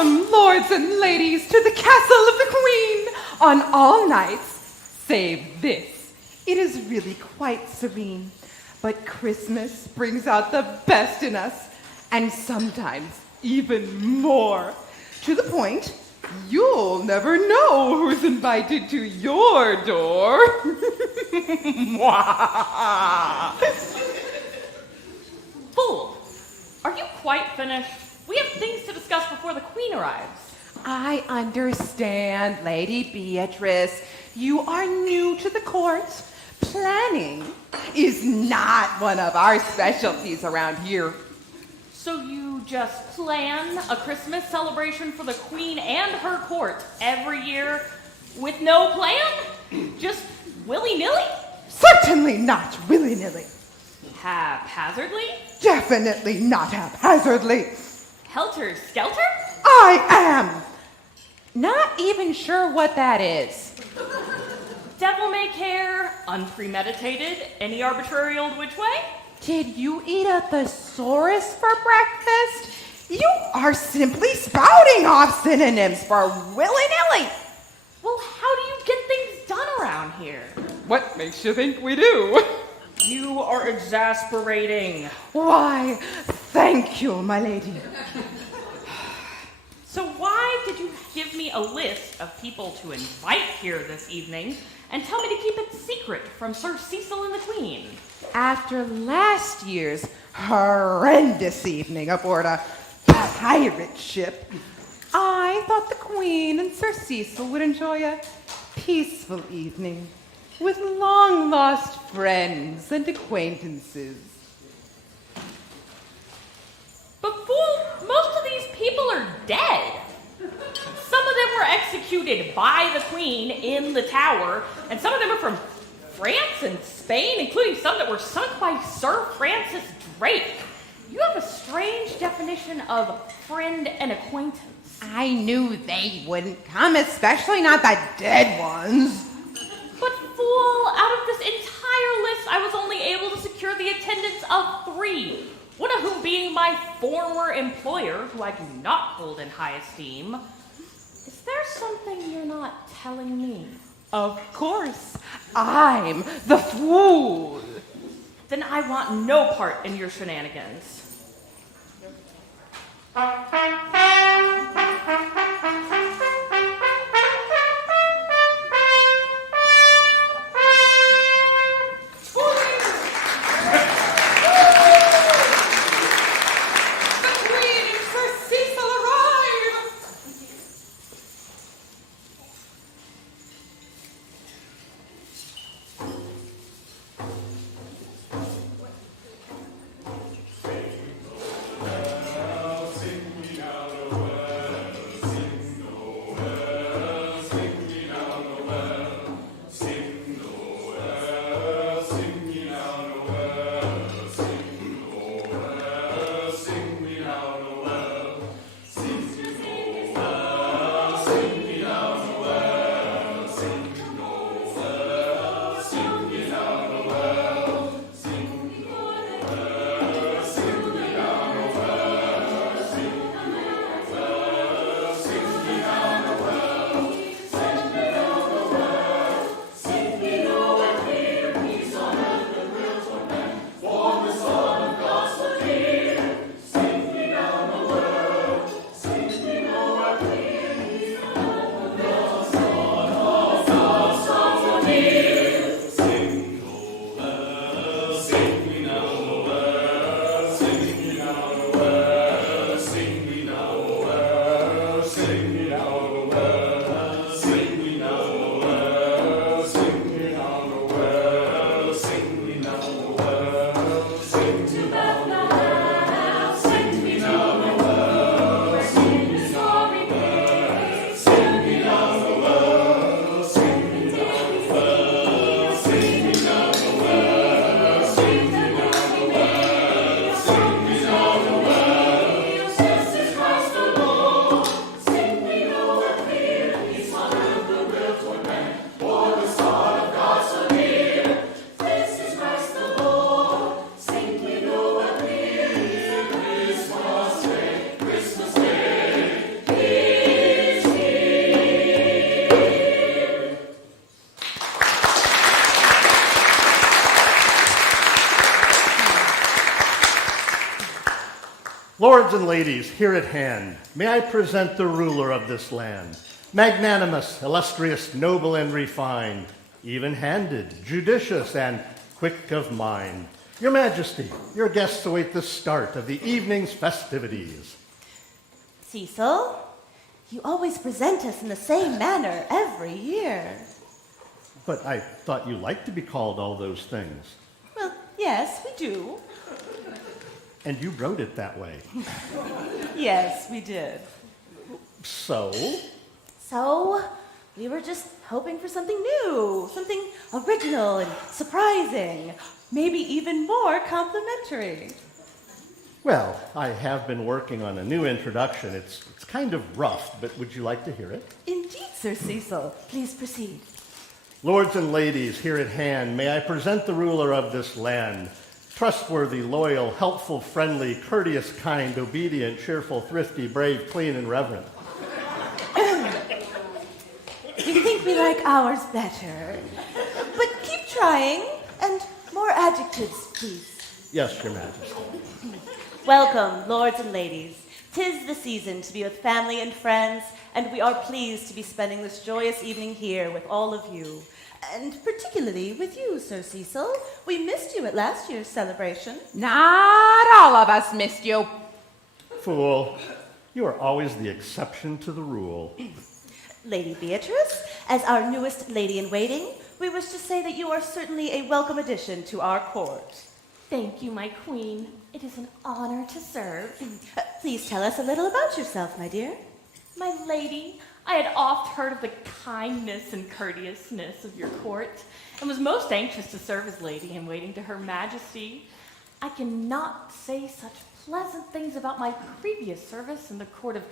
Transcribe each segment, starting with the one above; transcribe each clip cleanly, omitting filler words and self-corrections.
Welcome, lords and ladies, to the castle of the Queen on all nights, save this. It is really quite serene, but Christmas brings out the best in us, and sometimes even more. To the point, you'll never know who's invited to your door. Fool, are you quite finished? We have things to discuss before the Queen arrives. I understand, Lady Beatrice. You are new to the court. Planning is not one of our specialties around here. So you just plan a Christmas celebration for the Queen and her court every year with no plan? Just willy-nilly? Certainly not willy-nilly. Haphazardly? Definitely not haphazardly. Helter-skelter? I am not even sure what that is. Devil-may-care, unpremeditated, any arbitrary old which way? Did you eat a thesaurus for breakfast? You are simply spouting off synonyms for willy-nilly. Well, how do you get things done around here? What makes you think we do? You are exasperating. Why, thank you, my lady. So why did you give me a list of people to invite here this evening and tell me to keep it secret from Sir Cecil and the Queen? After last year's horrendous evening aboard a pirate ship, I thought the Queen and Sir Cecil would enjoy a peaceful evening with long-lost friends and acquaintances. But fool, most of these people are dead. Some of them were executed by the Queen in the Tower, and some of them are from France and Spain, including some that were sunk by Sir Francis Drake. You have a strange definition of friend and acquaintance. I knew they wouldn't come, especially not the dead ones. But fool, out of this entire list, I was only able to secure the attendance of 3. One of whom being my former employer, who I do not hold in high esteem. Is there something you're not telling me? Of course, I'm the fool. Then I want no part in your shenanigans. Lords and ladies, here at hand, may I present the ruler of this land, magnanimous, illustrious, noble, and refined, even-handed, judicious, and quick of mind. Your Majesty, your guests await the start of the evening's festivities. Cecil, you always present us in the same manner every year. But I thought you liked to be called all those things. Well, yes, we do. And you wrote it that way. Yes, we did. So? So, we were just hoping for something new, something original and surprising, maybe even more complimentary. Well, I have been working on a new introduction. It's kind of rough, but would you like to hear it? Indeed, Sir Cecil. Please proceed. Lords and ladies, here at hand, may I present the ruler of this land. Trustworthy, loyal, helpful, friendly, courteous, kind, obedient, cheerful, thrifty, brave, clean, and reverent. We think we like ours better. But keep trying, and more adjectives, please. Yes, Your Majesty. Welcome, lords and ladies. 'Tis the season to be with family and friends, and we are pleased to be spending this joyous evening here with all of you. And particularly with you, Sir Cecil. We missed you at last year's celebration. Not all of us missed you. Fool, you are always the exception to the rule. Lady Beatrice, as our newest lady-in-waiting, we wish to say that you are certainly a welcome addition to our court. Thank you, my queen. It is an honor to serve. Please tell us a little about yourself, my dear. My lady, I had oft heard of the kindness and courteousness of your court, and was most anxious to serve as lady-in-waiting to Her Majesty. I cannot say such pleasant things about my previous service in the court of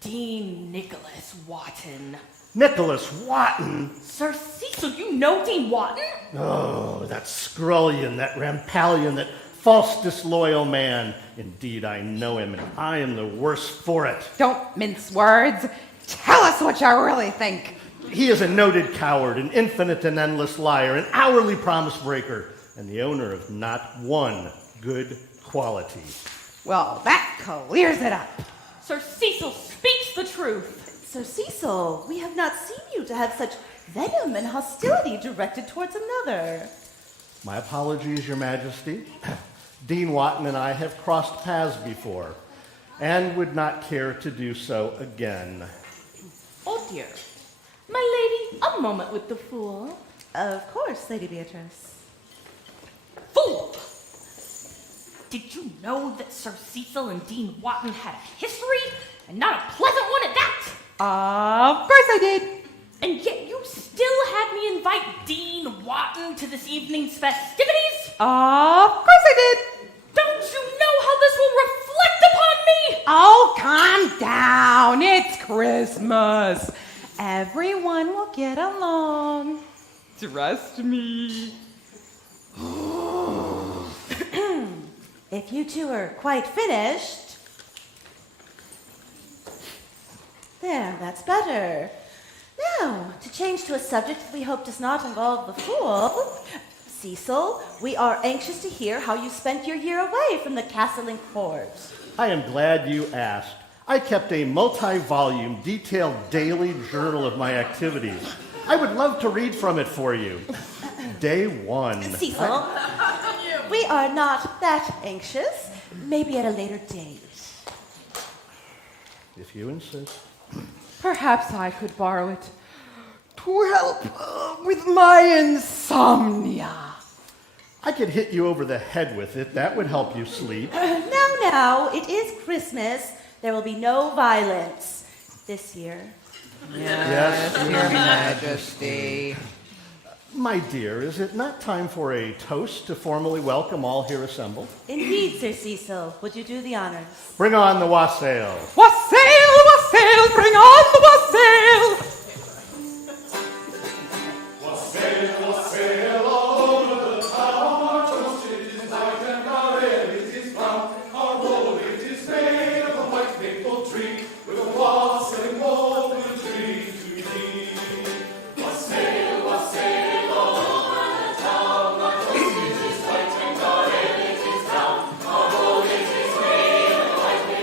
Dean Nicholas Wotton. Nicholas Wotton? Sir Cecil, you know Dean Wotton? Oh, that scrullion, that rampallion, that false, disloyal man. Indeed, I know him, and I am the worse for it. Don't mince words. Tell us what you really think. He is a noted coward, an infinite and endless liar, an hourly promise breaker, and the owner of not one good quality. Well, that clears it up. Sir Cecil speaks the truth. Sir Cecil, we have not seen you to have such venom and hostility directed towards another. My apologies, Your Majesty. Dean Wotton and I have crossed paths before, and would not care to do so again. Oh dear. My lady, a moment with the fool. Of course, Lady Beatrice. Fool! Did you know that Sir Cecil and Dean Wotton had a history, and not a pleasant one at that? Of course I did. And yet you still had me invite Dean Wotton to this evening's festivities? Of course I did. Don't you know how this will reflect upon me? Oh, calm down. It's Christmas. Everyone will get along. Trust me. If you two are quite finished... There, that's better. Now, to change to a subject we hope does not involve the fool. Cecil, we are anxious to hear how you spent your year away from the castle and court. I am glad you asked. I kept a multi-volume, detailed daily journal of my activities. I would love to read from it for you. Day 1. Cecil, we are not that anxious. Maybe at a later date. If you insist. Perhaps I could borrow it to help with my insomnia. I could hit you over the head with it. That would help you sleep. Now, it is Christmas. There will be no violence this year. Yes, Your Majesty. My dear, is it not time for a toast to formally welcome all here assembled? Indeed, Sir Cecil. Would you do the honors? Bring on the wassail. Wassail, wassail, bring on the wassail. Wassail, wassail, all over the town. Our toast it is white and our ale it is brown. Our bowl it is made of a white maple tree, with a wassailing wall with a tree to be. Wassail, wassail, all over the town. Our toast it is white and our ale it is brown. Our bowl it is made of a white maple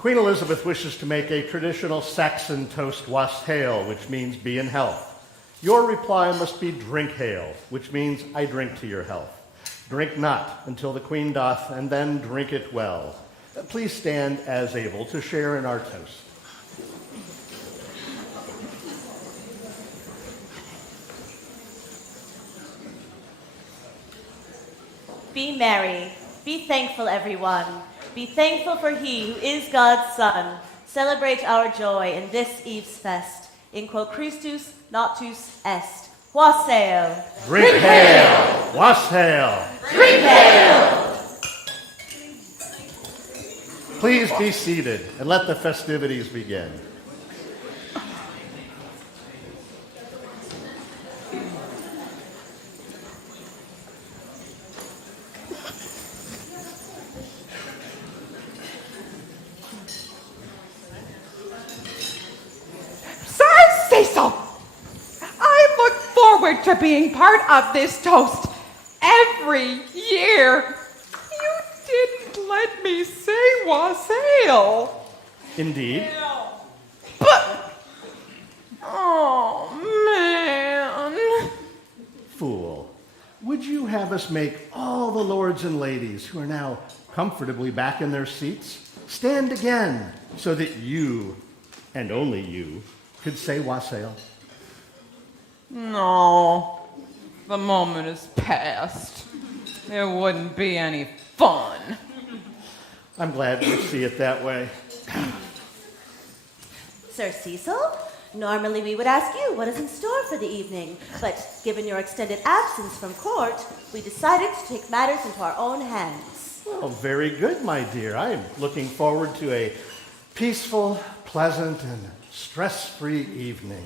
Queen Elizabeth wishes to make a traditional Saxon toast was hail, which means be in health. Your reply must be drink hail, which means I drink to your health. Drink not until the Queen doth, and then drink it well. Please stand as able to share in our toast. Be merry. Be thankful, everyone. Be thankful for he who is God's Son. Celebrate our joy in this Eve's fest. In quo Christus natus est. Wassail. Drink hail! Wassail! Drink hail! Please be seated and let the festivities begin. Cecil, I look forward to being part of this toast every year. You didn't let me say wassail. Indeed. But, oh man. Fool, would you have us make all the lords and ladies who are now comfortably back in their seats stand again so that you, and only you, could say wassail? No, the moment is past. There wouldn't be any fun. I'm glad you see it that way. Sir Cecil, normally we would ask you what is in store for the evening, but given your extended absence from court, we decided to take matters into our own hands. Well, very good, my dear. I am looking forward to a peaceful, pleasant, and stress-free evening.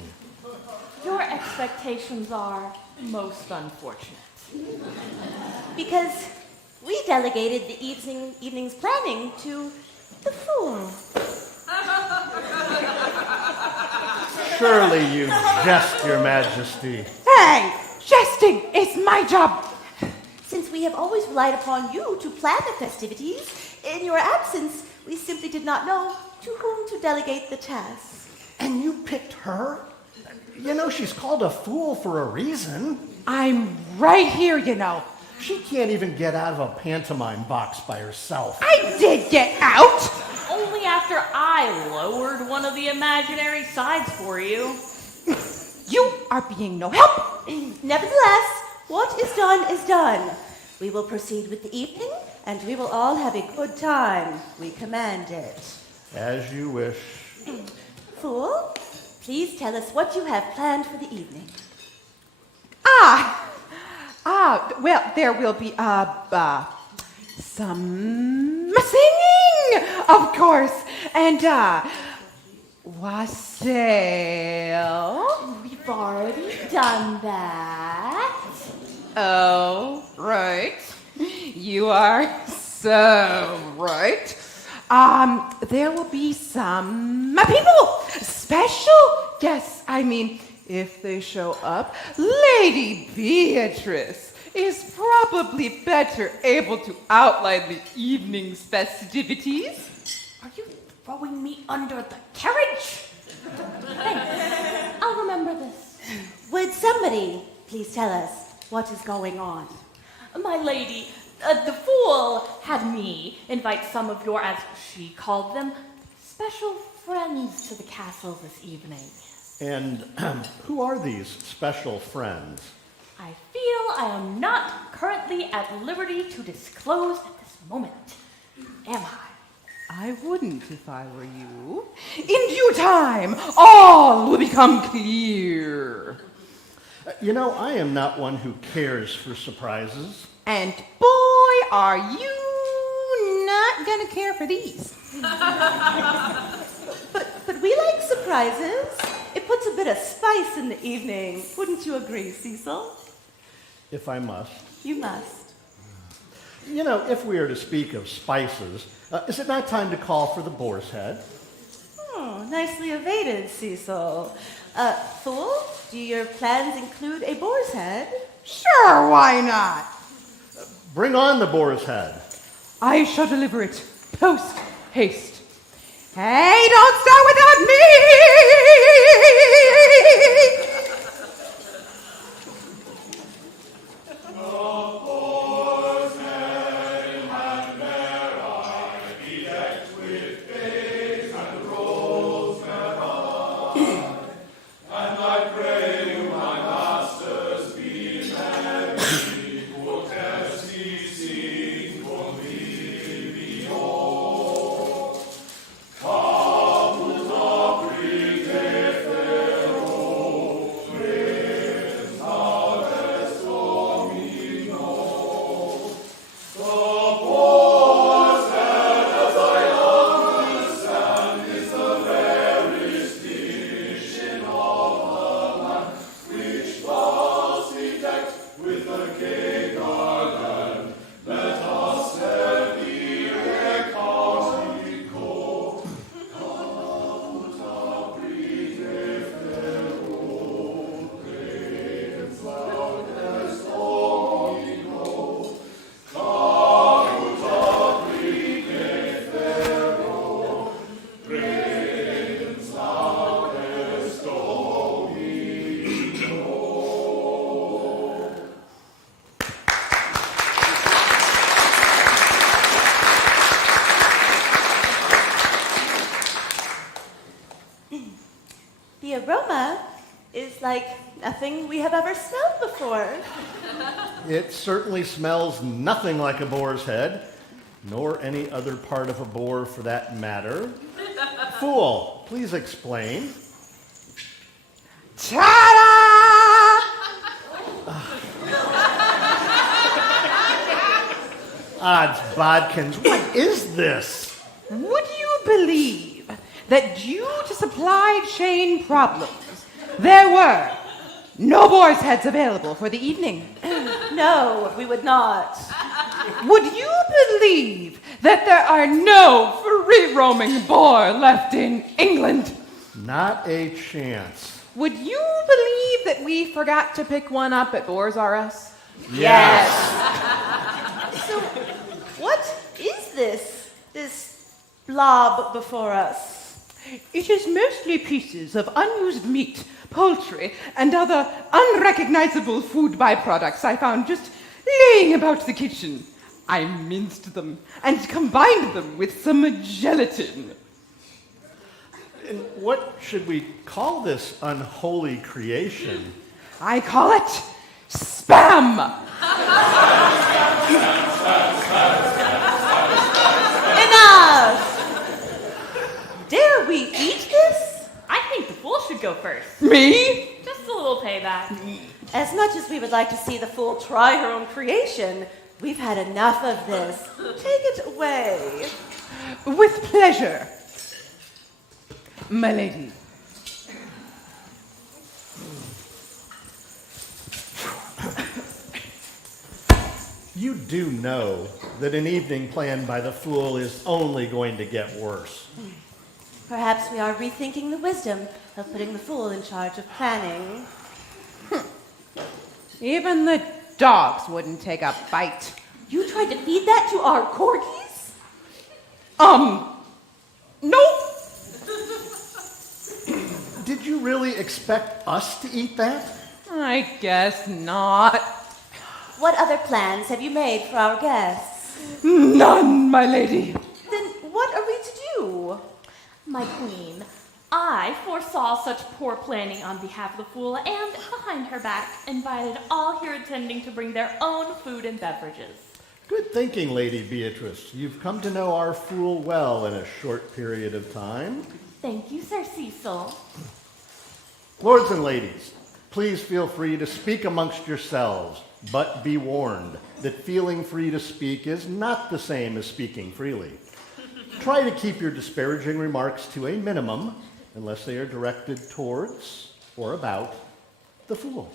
Your expectations are most unfortunate. Because we delegated the evening's planning to the Fool. Surely you jest, your majesty. Hey, jesting is my job. Since we have always relied upon you to plan the festivities, in your absence, we simply did not know to whom to delegate the task. And you picked her? You know, she's called a fool for a reason. I'm right here, you know. She can't even get out of a pantomime box by herself. I did get out. Only after I lowered one of the imaginary sides for you. You are being no help. Nevertheless, what is done is done. We will proceed with the evening, and we will all have a good time. We command it. As you wish. Fool, please tell us what you have planned for the evening. Well, there will be, some singing, of course, and, wassail. We've already done that. Oh, right. You are so right. There will be some people, special guests, if they show up. Lady Beatrice is probably better able to outline the evening's festivities. Are you throwing me under the carriage? Thanks. I'll remember this. Would somebody please tell us what is going on? My lady, the Fool had me invite some of your, as she called them, special friends to the castle this evening. And who are these special friends? I feel I am not currently at liberty to disclose at this moment. Am I? I wouldn't if I were you. In due time, all will become clear. You know, I am not one who cares for surprises. And boy, are you not gonna care for these. But we like surprises. It puts a bit of spice in the evening. Wouldn't you agree, Cecil? If I must. You must. You know, if we are to speak of spices, is it not time to call for the boar's head? Oh, nicely evaded, Cecil. Fool, do your plans include a boar's head? Sure, why not? Bring on the boar's head. I shall deliver it post haste. Hey, don't start without me! The aroma is like nothing we have ever smelled before. It certainly smells nothing like a boar's head, nor any other part of a boar for that matter. Fool, please explain. Ta-da! Odds bodkins, what is this? Would you believe that due to supply chain problems, there were no boar's heads available for the evening? No, we would not. Would you believe that there are no free-roaming boar left in England? Not a chance. Would you believe that we forgot to pick one up at Boars R Us? Yes. So, what is this blob before us? It is mostly pieces of unused meat, poultry, and other unrecognizable food byproducts I found just laying about the kitchen. I minced them and combined them with some gelatin. And what should we call this unholy creation? I call it spam. Enough! Dare we eat this? I think the fool should go first. Me? Just a little payback. As much as we would like to see the fool try her own creation, we've had enough of this. Take it away. With pleasure, my lady. You do know that an evening planned by the fool is only going to get worse. Perhaps we are rethinking the wisdom of putting the fool in charge of planning. Even the dogs wouldn't take a bite. You tried to feed that to our corgis? Nope. Did you really expect us to eat that? I guess not. What other plans have you made for our guests? None, my lady. Then what are we to do? My queen, I foresaw such poor planning on behalf of the fool and, behind her back, invited all here attending to bring their own food and beverages. Good thinking, Lady Beatrice. You've come to know our fool well in a short period of time. Thank you, Sir Cecil. Lords and ladies, please feel free to speak amongst yourselves, but be warned that feeling free to speak is not the same as speaking freely. Try to keep your disparaging remarks to a minimum, unless they are directed towards or about the fool.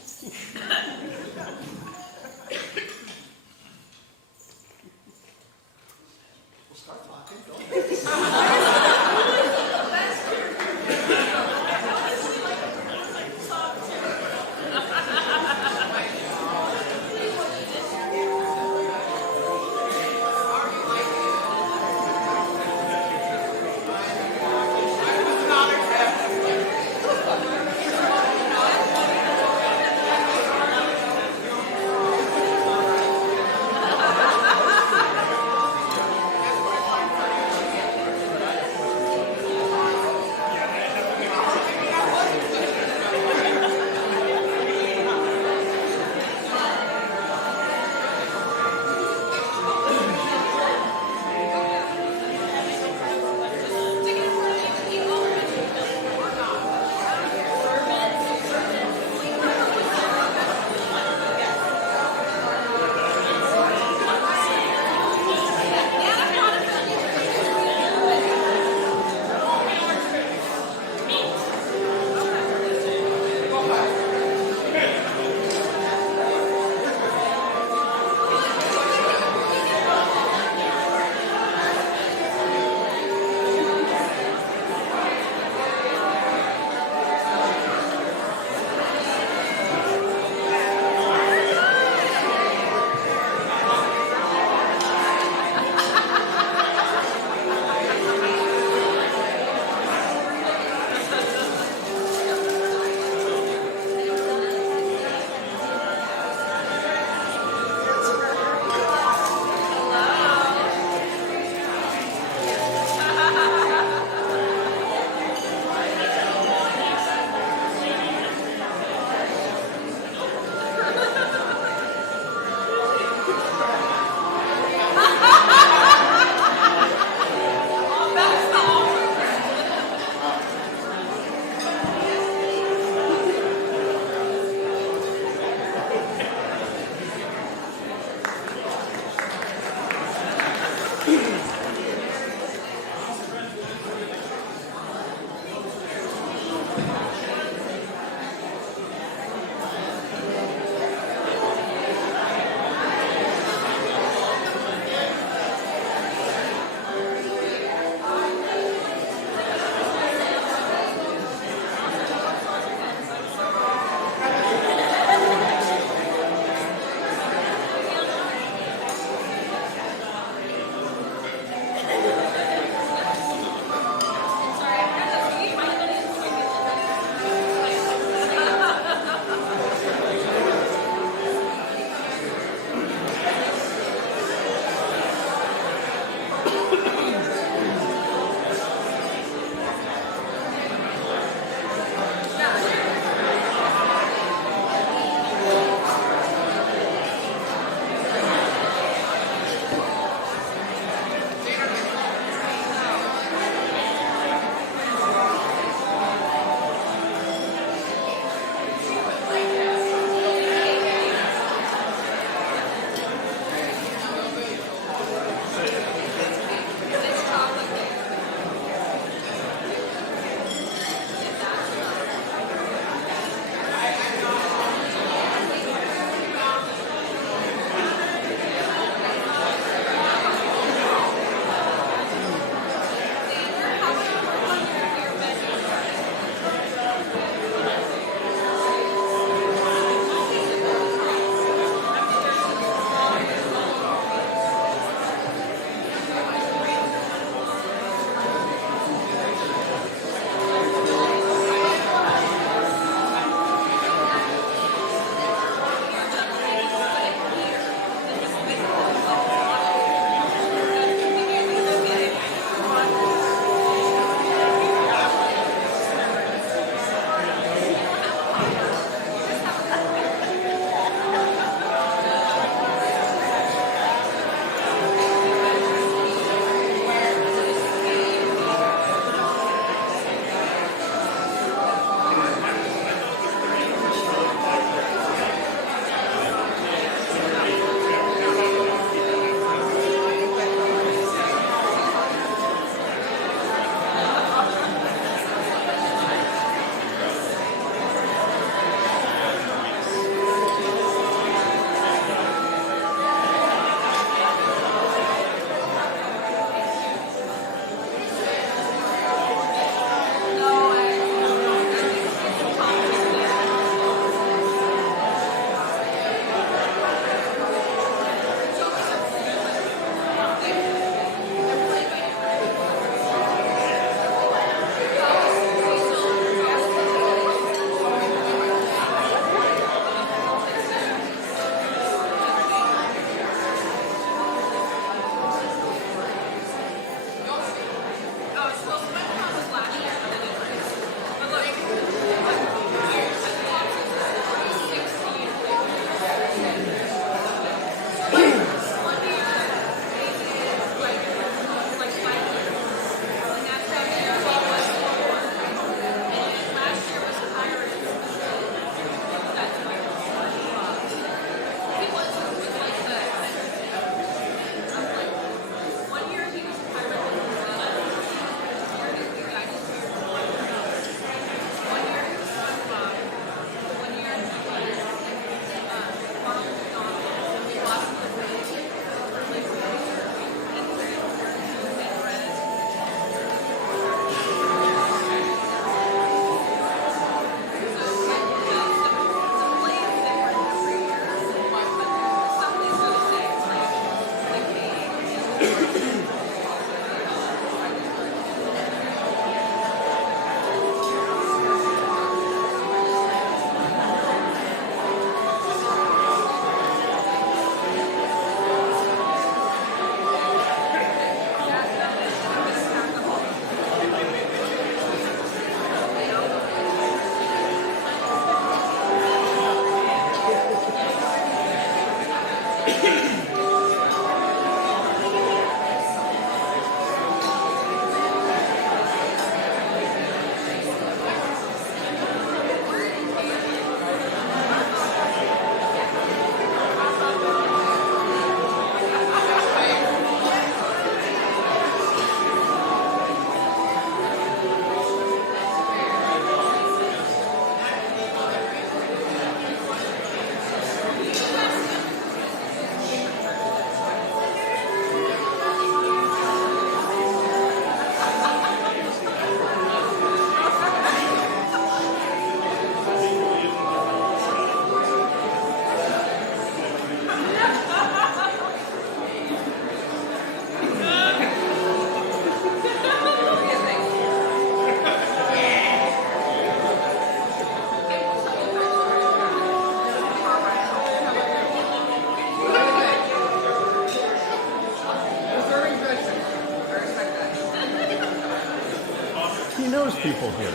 He knows people here.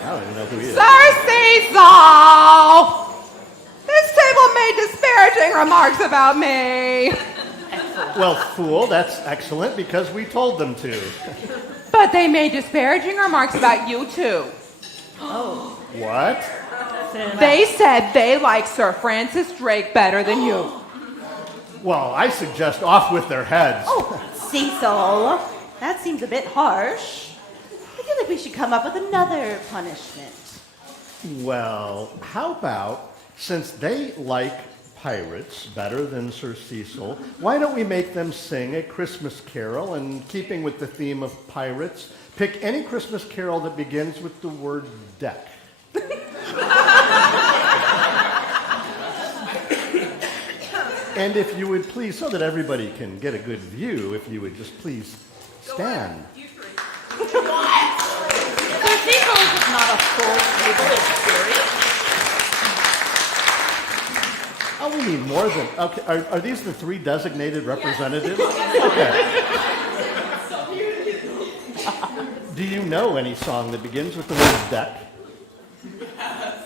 I don't even know who he is. Sir Cecil! This table made disparaging remarks about me. Well, fool, that's excellent because we told them to. But they made disparaging remarks about you too. What? They said they like Sir Francis Drake better than you. Well, I suggest off with their heads. Oh, Cecil, that seems a bit harsh. I feel like we should come up with another punishment. Well, how about, since they like pirates better than Sir Cecil, why don't we make them sing a Christmas carol, and keeping with the theme of pirates, pick any Christmas carol that begins with the word deck. And if you would please, so that everybody can get a good view, if you would just please stand. What? Sir Cecil is not a full table experience. Oh, we need more than... Okay, are these the 3 designated representatives? Okay. Do you know any song that begins with the word deck?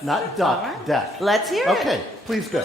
Not duck, right. deck. Let's hear it. Okay, please go.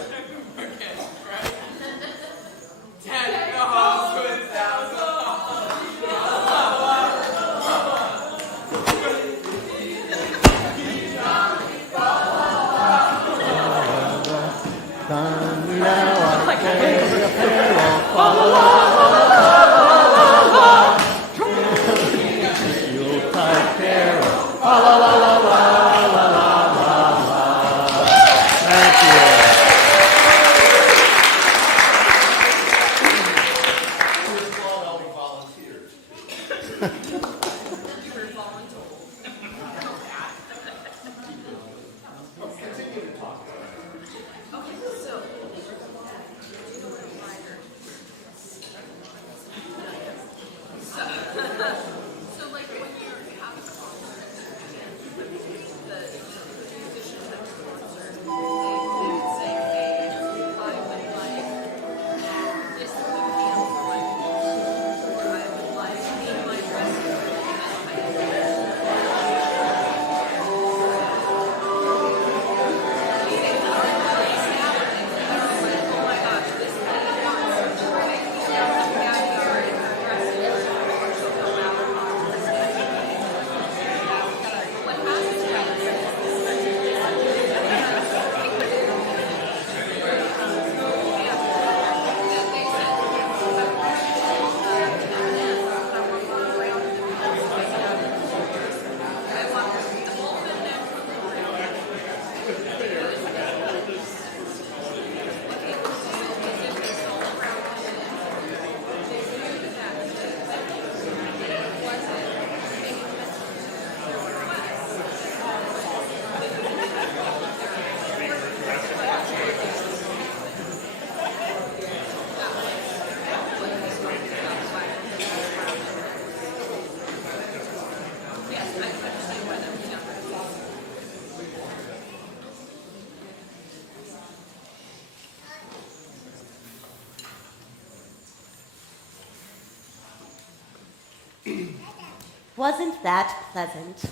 Wasn't that pleasant?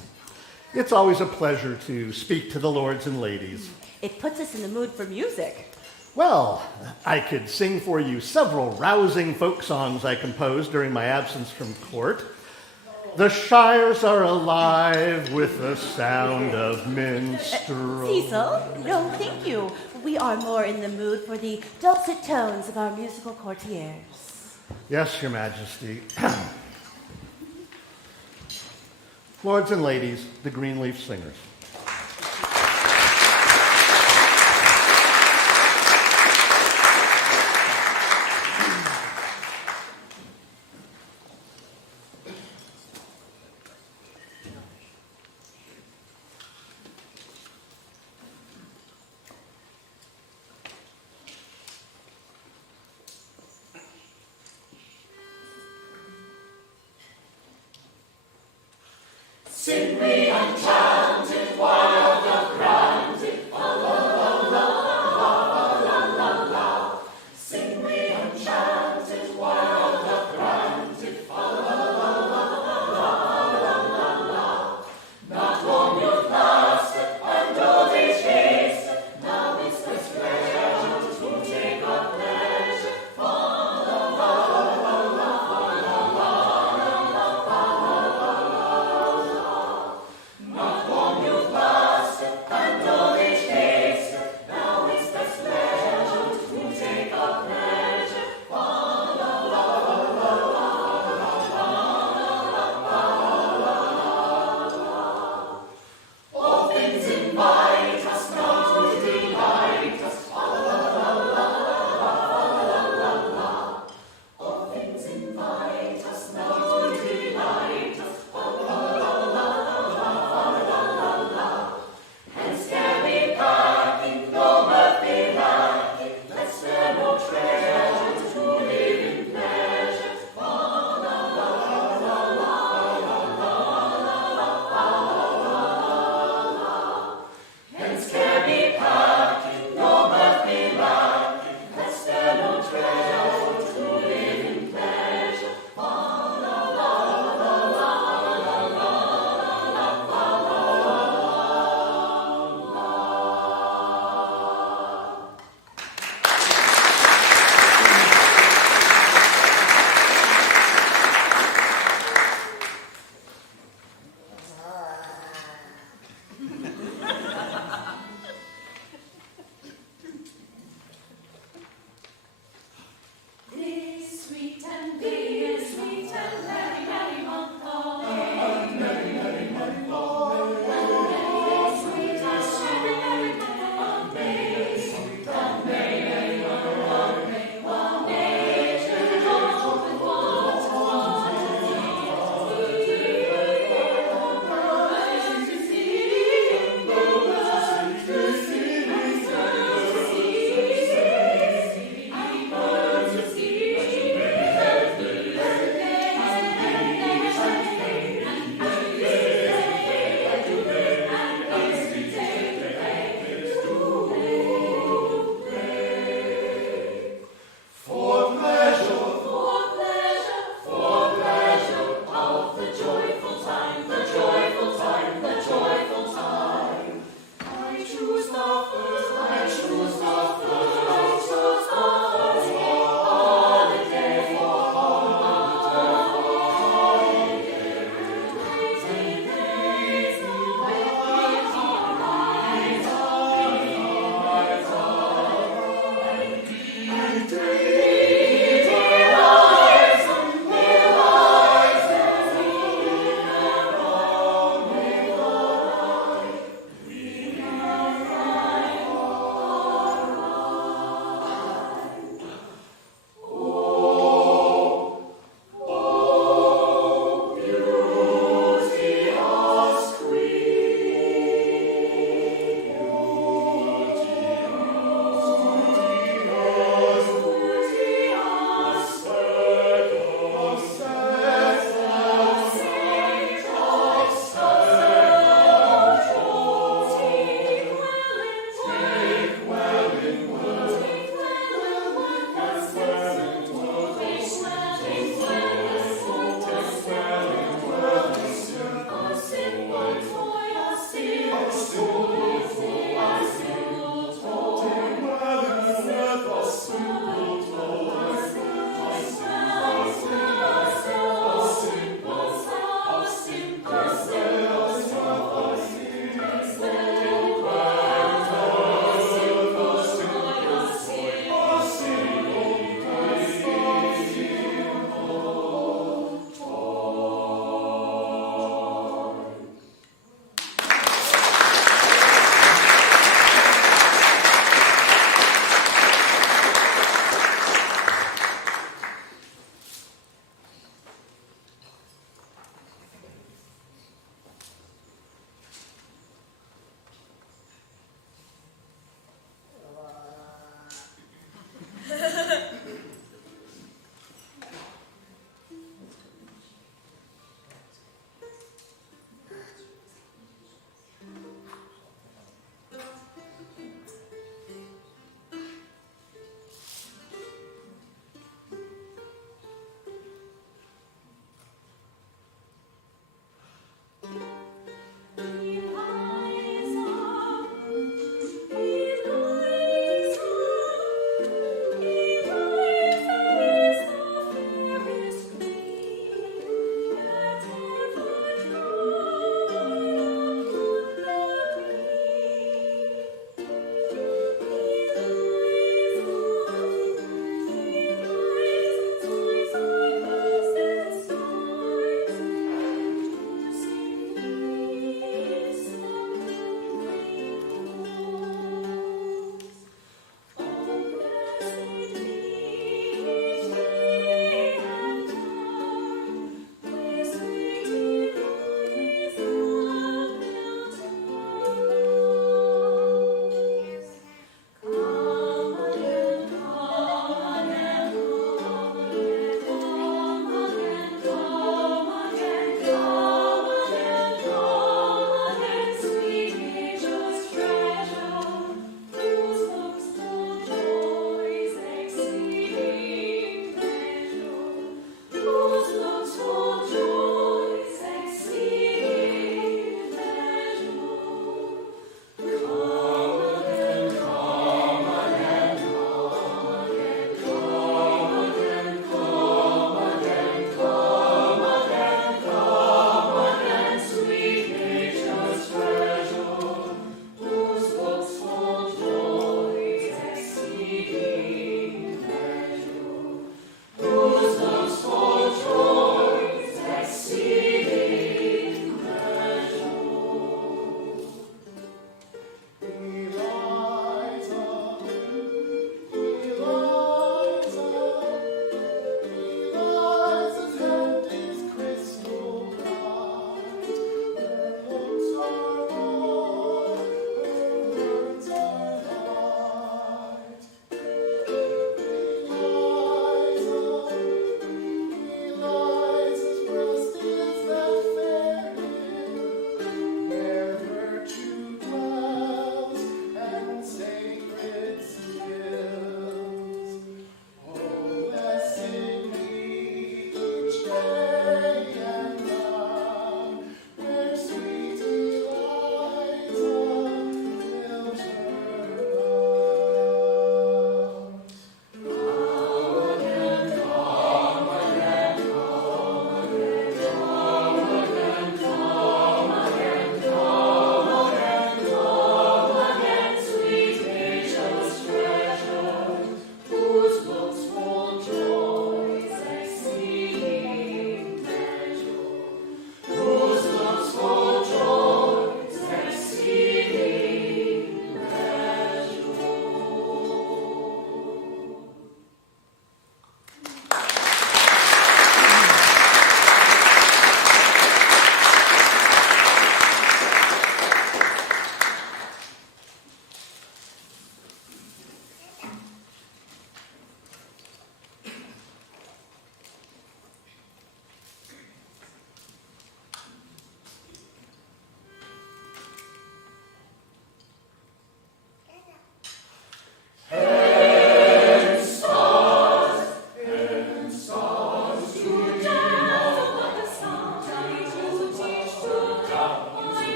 It's always a pleasure to speak to the lords and ladies. It puts us in the mood for music. Well, I could sing for you several rousing folk songs I composed during my absence from court. The shires are alive with the sound of minstrel. Cecil, no, thank you. We are more in the mood for the dulcet tones of our musical courtiers. Yes, Your Majesty. Lords and ladies, the Greenleaf Singers. Sing we and chant it while the grand it la la la la la la la. Sing we and chant it while the grand it la la la la la la. Not long you've lasted and old age hasted. Now it's this pleasure to take a pleasure. La la la la la la la la la la la. Not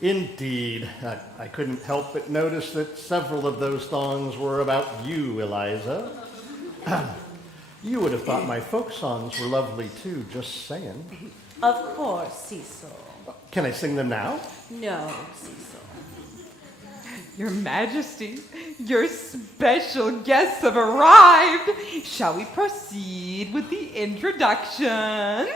Indeed. I couldn't help but notice that several of those songs were about you, Eliza. You would have thought my folk songs were lovely too, just saying. Of course, Cecil. Can I sing them now? No, Cecil. Your Majesty, your special guests have arrived. Shall we proceed with the introductions?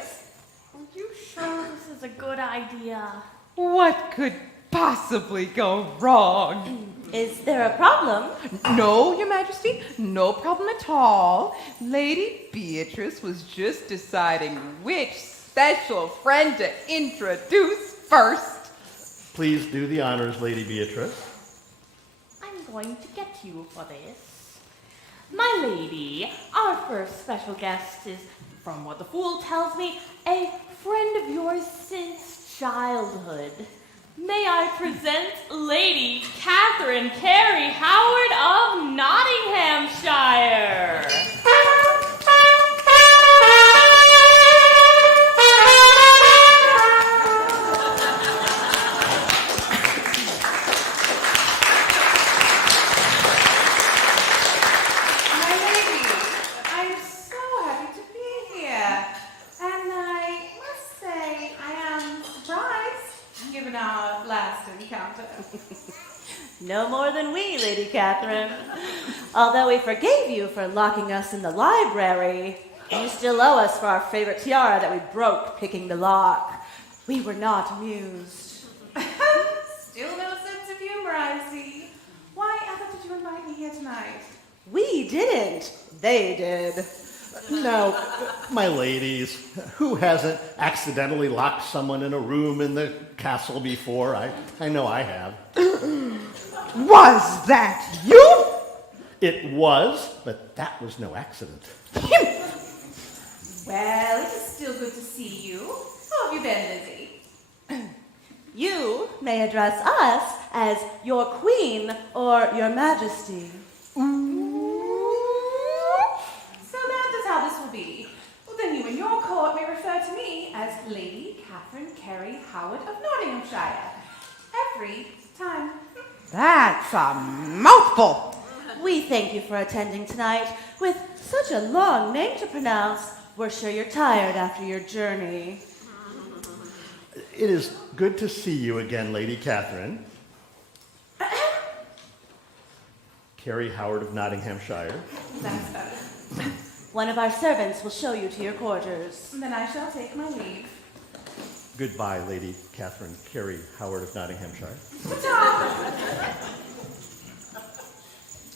Are you sure this is a good idea? What could possibly go wrong? Is there a problem? No, Your Majesty, no problem at all. Lady Beatrice was just deciding which special friend to introduce first. Please do the honors, Lady Beatrice. I'm going to get you for this. My lady, our first special guest is, from what the fool tells me, a friend of yours since childhood. May I present Lady Catherine Carey Howard of Nottinghamshire. My lady, I'm so happy to be here. And I must say, I am surprised, given our last encounter. No more than we, Lady Catherine. Although we forgave you for locking us in the library, you still owe us for our favorite tiara that we broke picking the lock. We were not amused. Still no sense of humor, I see. Why ever did you invite me here tonight? We didn't. They did. Now, my ladies, who hasn't accidentally locked someone in a room in the castle before? I know I have. Was that you? It was, but that was no accident. Well, it is still good to see you. How have you been, Lizzie? You may address us as your queen or your majesty. So that is how this will be. Well, then you and your court may refer to me as Lady Catherine Carey Howard of Nottinghamshire. Every time. That's a mouthful. We thank you for attending tonight. With such a long name to pronounce, we're sure you're tired after your journey. It is good to see you again, Lady Catherine. Carey Howard of Nottinghamshire. That's better. One of our servants will show you to your quarters. Then I shall take my leave. Goodbye, Lady Catherine Carey Howard of Nottinghamshire.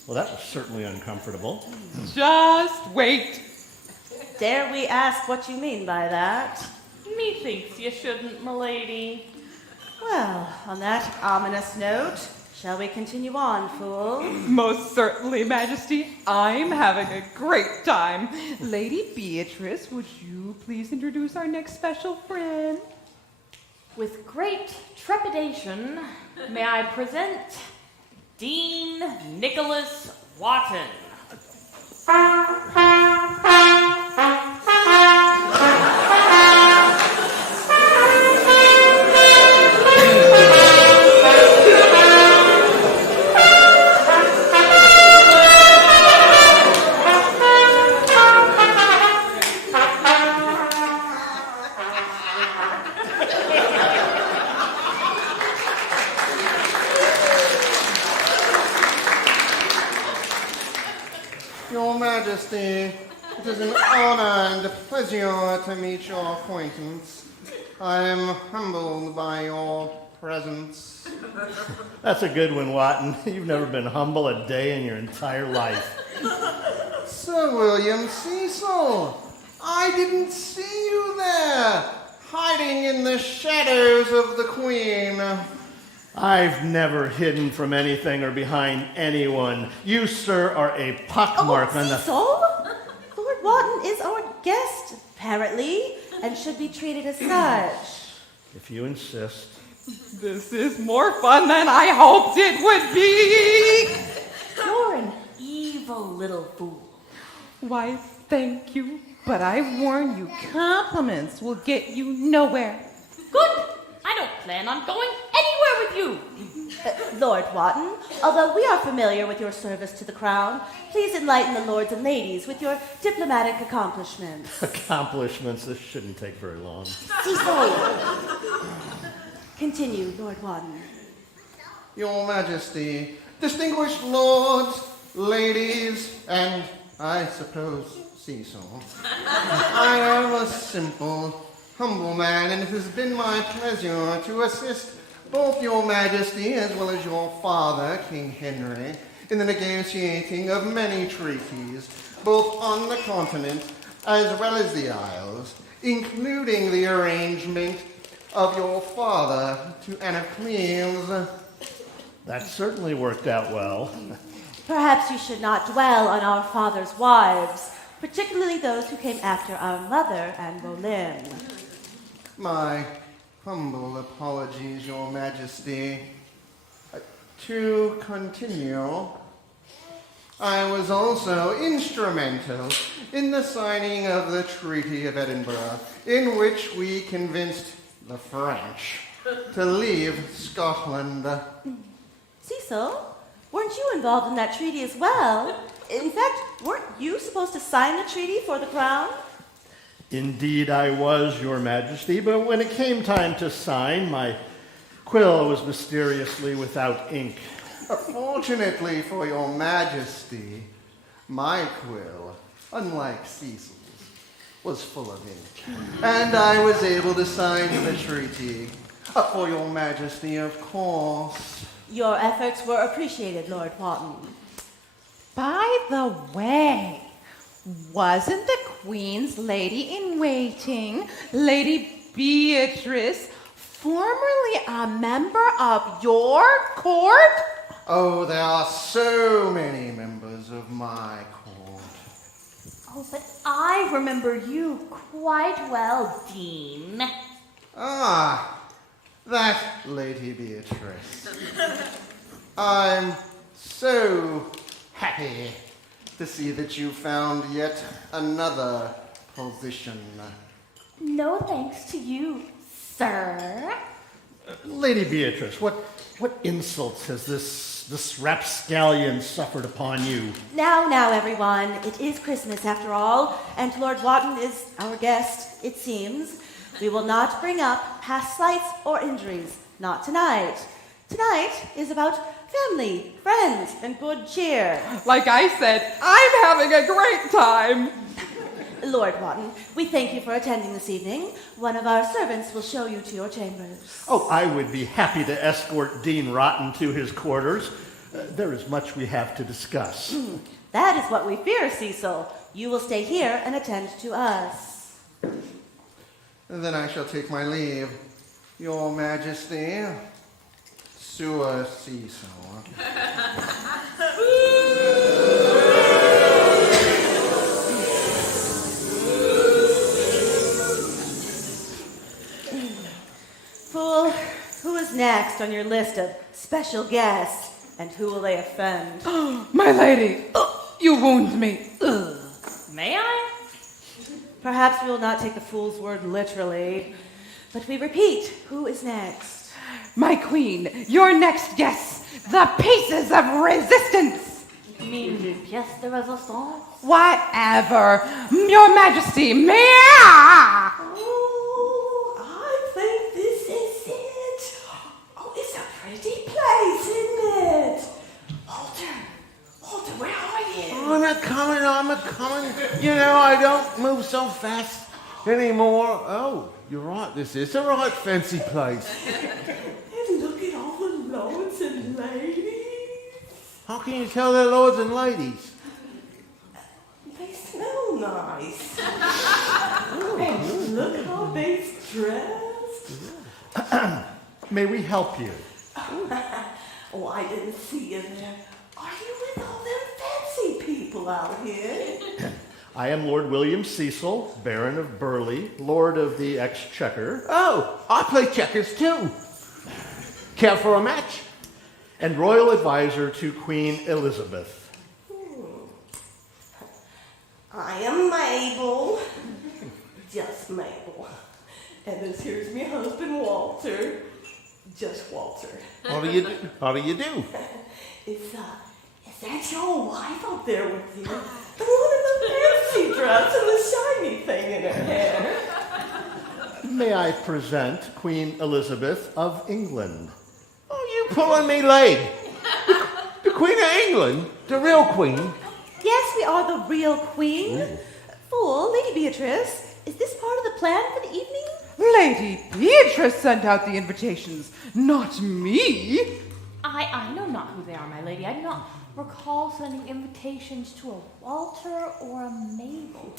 Well, that was certainly uncomfortable. Just wait. Dare we ask what you mean by that? Methinks you shouldn't, m'lady. Well, on that ominous note, shall we continue on, fool? Most certainly, Majesty. I'm having a great time. Lady Beatrice, would you please introduce our next special friend? With great trepidation, may I present Dean Nicholas Wotton. Your Majesty, it is an honor and a pleasure to meet your acquaintance. I am humbled by your presence. That's a good one, Watton. You've never been humble a day in your entire life. Sir William Cecil, I didn't see you there, hiding in the shadows of the Queen. I've never hidden from anything or behind anyone. You, sir, are a pockmark on the... Cecil? Lord Wotton is our guest, apparently, and should be treated as such. If you insist. This is more fun than I hoped it would be. You're an evil little fool. Why, thank you, but I warn you, compliments will get you nowhere. Good. I don't plan on going anywhere matter with you? Lord Wotton, although we are familiar with your service to the crown, please enlighten the lords and ladies with your diplomatic accomplishments. Accomplishments, this shouldn't take very long. Cecil! Continue, Lord Wotton. Your Majesty, distinguished lords, ladies, and I suppose Cecil. I am a simple, humble man, and it has been my pleasure to assist both your Majesty as well as your father, King Henry, in the negotiating of many treaties, both on the continent as well as the Isles, including the arrangement of your father to Anne of Cleves. That certainly worked out well. Perhaps you should not dwell on our father's wives, particularly those who came after our mother, Anne Boleyn. My humble apologies, Your Majesty. To continue, I was also instrumental in the signing of the Treaty of Edinburgh, in which we convinced the French to leave Scotland. Cecil, weren't you involved in that treaty as well? In fact, weren't you supposed to sign the treaty for the crown? Indeed I was, Your Majesty, but when it came time to sign, my quill was mysteriously without ink. Fortunately for Your Majesty, my quill, unlike Cecil's, was full of ink, and I was able to sign the treaty. For Your Majesty, of course. Your efforts were appreciated, Lord Wotton. By the way, wasn't the Queen's lady-in-waiting, Lady Beatrice, formerly a member of your court? Oh, there are so many members of my court. Oh, but I remember you quite well, Dean. Ah, that Lady Beatrice. I'm so happy to see that you found yet another position. No thanks to you, sir. Lady Beatrice, what insults has this rapscallion suffered upon you? Now, everyone, it is Christmas after all, and Lord Wotton is our guest, it seems. We will not bring up past slights or injuries, not tonight. Tonight is about family, friends, and good cheer. Like I said, I'm having a great time. Lord Wotton, we thank you for attending this evening. One of our servants will show you to your chambers. Oh, I would be happy to escort Dean Rotten to his quarters. There is much we have to discuss. That is what we fear, Cecil. You will stay here and attend to us. Then I shall take my leave. Your Majesty, Sir Cecil. Fool, who is next on your list of special guests, and who will they offend? My lady, you wound me. Ugh. May I? Perhaps we will not take the fool's word literally, but we repeat, who is next? My queen, your next guest, the pieces of resistance. You mean pièce de résistance? Whatever. Your Majesty, meow. Oh, I think this is it. Oh, it's a pretty place, isn't it? Walter, where are you? I'm a coming. You know, I don't move so fast anymore. Oh, you're right, this is a right fancy place. And look at all the lords and ladies. How can you tell they're lords and ladies? They smell nice. And look how they're dressed. May we help you? Oh, I didn't see you there. Are you with all them fancy people out here? I am Lord William Cecil, Baron of Burleigh, Lord of the Exchequer, Oh, I play checkers too. Care for a match? and Royal Advisor to Queen Elizabeth. I am Mabel. Just Mabel. And this here's my husband, Walter. Just Walter. How do you do? How do you do? Is that your wife up there with you? The one in the fancy dress and the shiny thing in her hair. May I present Queen Elizabeth of England? Oh, you pulling me leg. The Queen of England? The real Queen? Yes, we are the real queen. Fool, Lady Beatrice, is this part of the plan for the evening? Lady Beatrice sent out the invitations, not me. I know not who they are, my lady. I do not recall sending invitations to a Walter or a Mabel.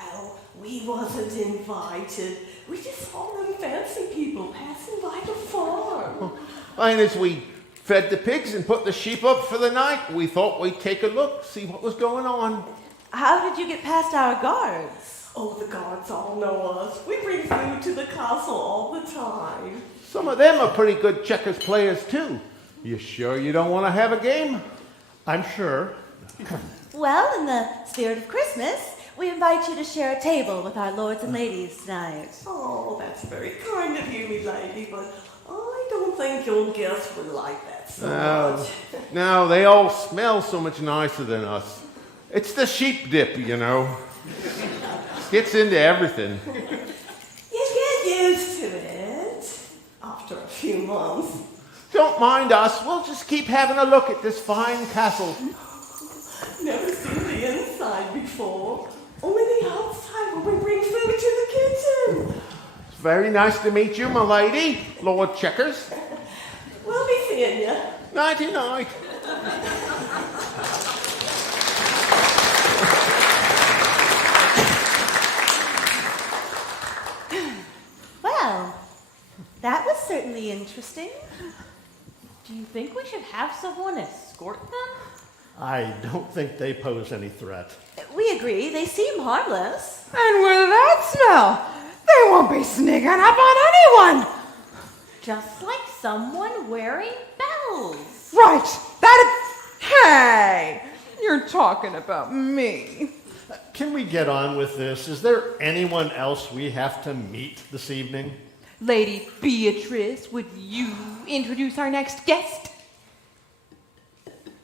Oh, we wasn't invited. We just saw them fancy people passing by the farm. And as we fed the pigs and put the sheep up for the night, we thought we'd take a look, see what was going on. How did you get past our guards? Oh, the guards all know us. We bring food to the castle all the time. Some of them are pretty good checkers players, too. You sure you don't want to have a game? I'm sure. Well, in the spirit of Christmas, we invite you to share a table with our lords and ladies tonight. Oh, that's very kind of you, me lady, but I don't think your guests would like that so much. No, they all smell so much nicer than us. It's the sheep dip, you know. Gets into everything. You get used to it after a few months. Don't mind us. We'll just keep having a look at this fine castle. Never seen the inside before. Only the outside when we bring food to the kitchen. It's very nice to meet you, my lady, Lord Checkers. We'll be seeing you. Nighty-night. Well, that was certainly interesting. Do you think we should have someone escort them? I don't think they pose any threat. We agree, they seem harmless. And with that smell, they won't be sneaking up on anyone. Just like someone wearing bells. Right, Hey, you're talking about me. Can we get on with this? Is there anyone else we have to meet this evening? Lady Beatrice, would you introduce our next guest?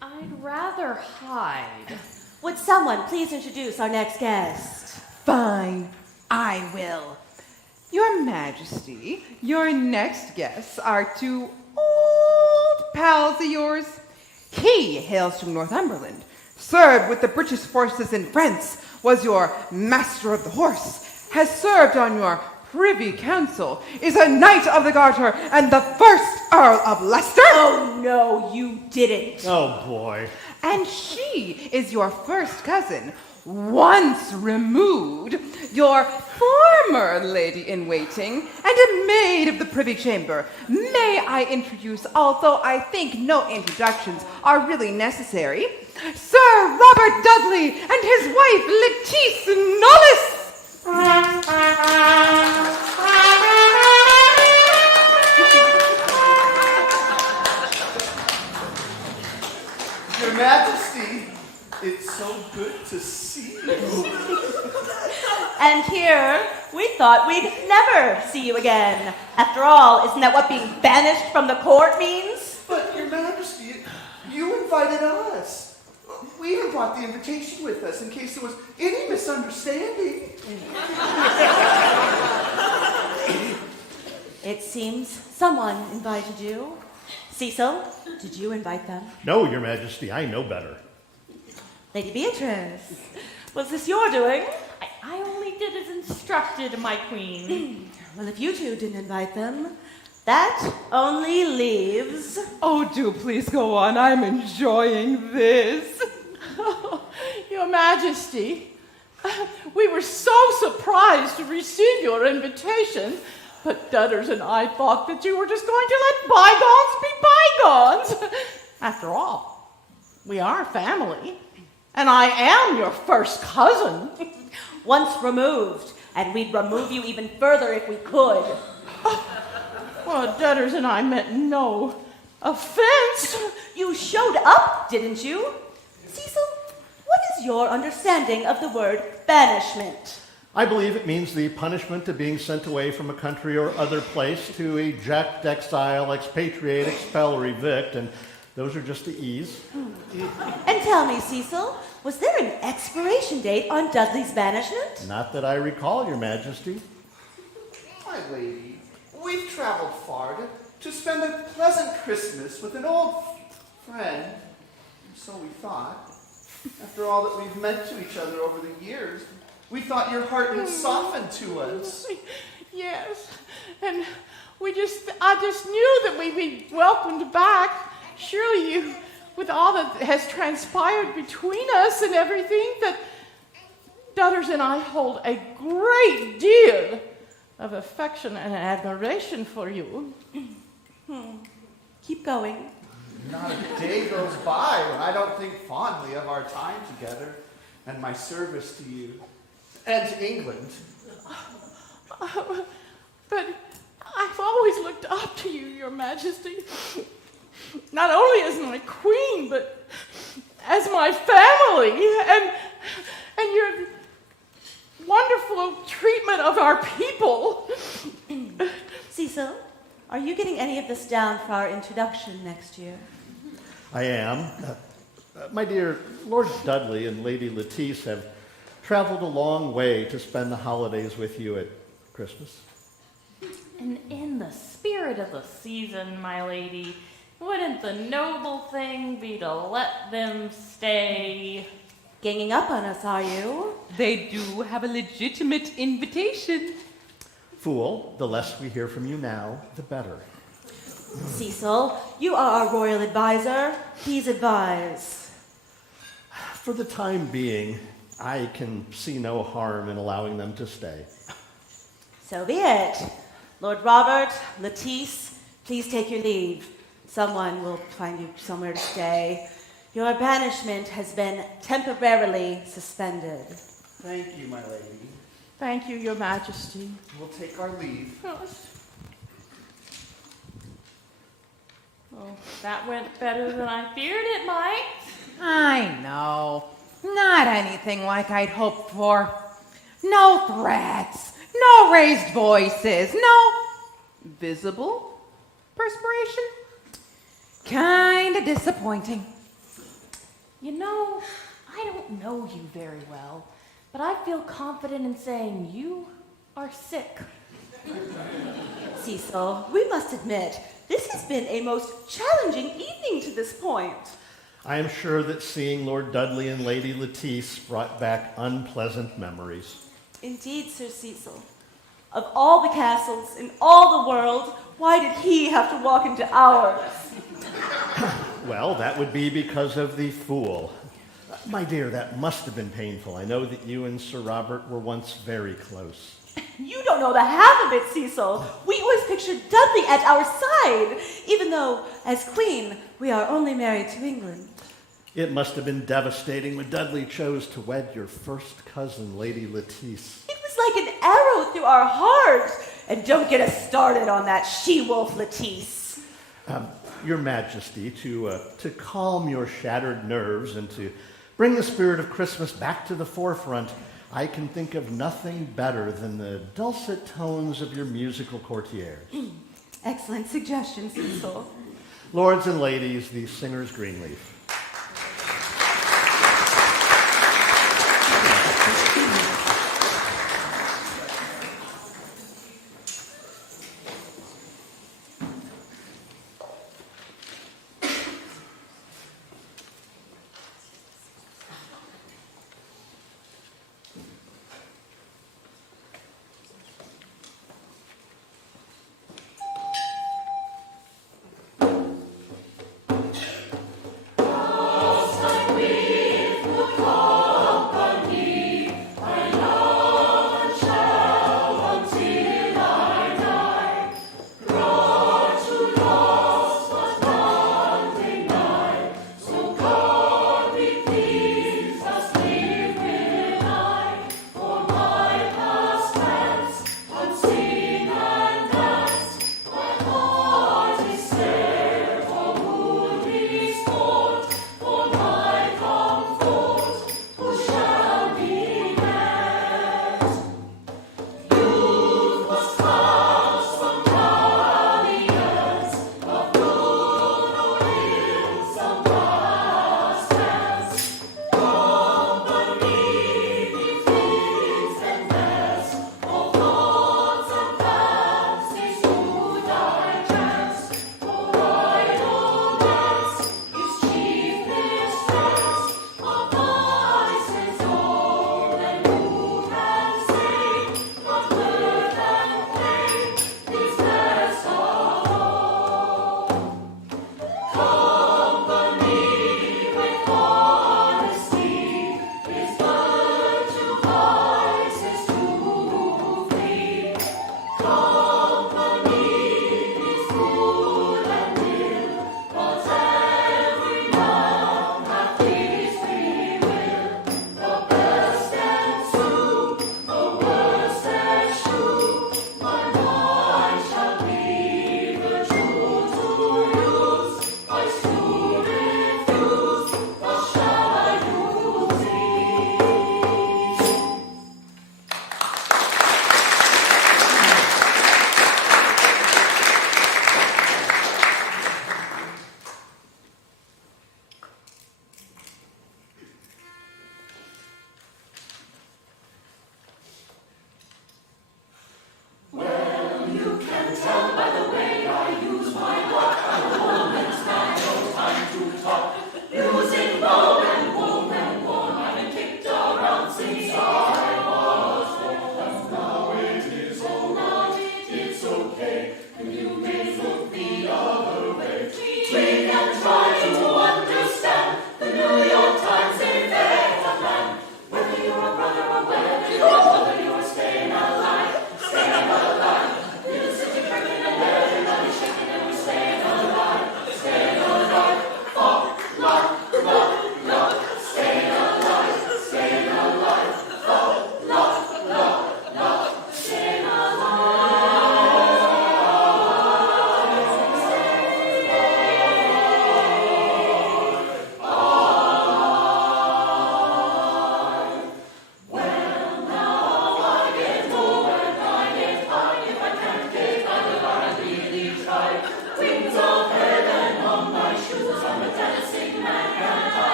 I'd rather hide. Would someone please introduce our next guest? Fine, I will. Your Majesty, your next guests are two old pals of yours. He hails from Northumberland, served with the British forces in France, was your master of the horse, has served on your Privy Council, is a Knight of the Garter, and the first Earl of Leicester. Oh, no, you didn't. Oh, boy. And she is your first cousin, once removed, your former lady-in-waiting, and a maid of the Privy Chamber. May I introduce, although I think no introductions are really necessary, Sir Robert Dudley and his wife Lettice Knollys. Your Majesty, it's so good to see you. And here, we thought we'd never see you again. After all, isn't that what being banished from the court means? But, Your Majesty, you invited us. We even brought the invitation with us in case there was any misunderstanding. It seems someone invited you. Cecil, did you invite them? No, Your Majesty, I know better. Lady Beatrice, was this your doing? I only did as instructed, my queen. Well, if you two didn't invite them, that only leaves... Oh, do please go on. I'm enjoying this. Your Majesty, we were so surprised to receive your invitation, but Dudders and I thought that you were just going to let bygones be bygones. After all, we are family, and I am your first cousin. Once removed, and we'd remove you even further if we could. Well, Dudders and I meant no offense. You showed up, didn't you? Cecil, what is your understanding of the word banishment? I believe it means the punishment of being sent away from a country or other place to eject, exile, expatriate, expel, or evict, and those are just the E's. And tell me, Cecil, was there an expiration date on Dudley's banishment? Not that I recall, Your Majesty. My lady, we've traveled far to spend a pleasant Christmas with an old friend. So we thought. After all that we've meant to each other over the years, we thought your heart would soften to us. Yes, and I just knew that we'd be welcomed back. Surely you, with all that has transpired between us and everything, that Dutters and I hold a great deal of affection and admiration for you. Keep going. Not a day goes by when I don't think fondly of our time together and my service to you and to England. But I've always looked up to you, Your Majesty, not only as my queen, but as my family, and your wonderful treatment of our people. Cecil, are you getting any of this down for our introduction next year? I am. My dear, Lord Dudley and Lady Lettice have traveled a long way to spend the holidays with you at Christmas. And in the spirit of the season, my lady, wouldn't the noble thing be to let them stay? Ganging up on us, are you? They do have a legitimate invitation. Fool, the less we hear from you now, the better. Cecil, you are our royal advisor. Please advise. For the time being, I can see no harm in allowing them to stay. So be it. Lord Robert, Lettice, please take your leave. Someone will find you somewhere to stay. Your banishment has been temporarily suspended. Thank you, my lady. Thank you, Your Majesty. We'll take our leave. Well, that went better than I feared it might. I know. Not anything like I'd hoped for. No threats, no raised voices, no visible perspiration. Kinda disappointing. You know, I don't know you very well, but I feel confident in saying you are sick. Cecil, we must admit, this has been a most challenging evening to this point. I am sure that seeing Lord Dudley and Lady Lettice brought back unpleasant memories. Indeed, Sir Cecil. Of all the castles in all the world, why did he have to walk into ours? Well, that would be because of the fool. My dear, that must have been painful. I know that you and Sir Robert were once very close. You don't know the half of it, Cecil. We always pictured Dudley at our side, even though, as queen, we are only married to England. It must have been devastating when Dudley chose to wed your first cousin, Lady Lettice. It was like an arrow through our hearts. And don't get us started on that she-wolf Lettice. Your Majesty, to calm your shattered nerves and to bring the spirit of Christmas back to the forefront, I can think of nothing better than the dulcet tones of your musical courtiers. Excellent suggestion, Cecil. Lords and ladies, the Singer's Greenleaf.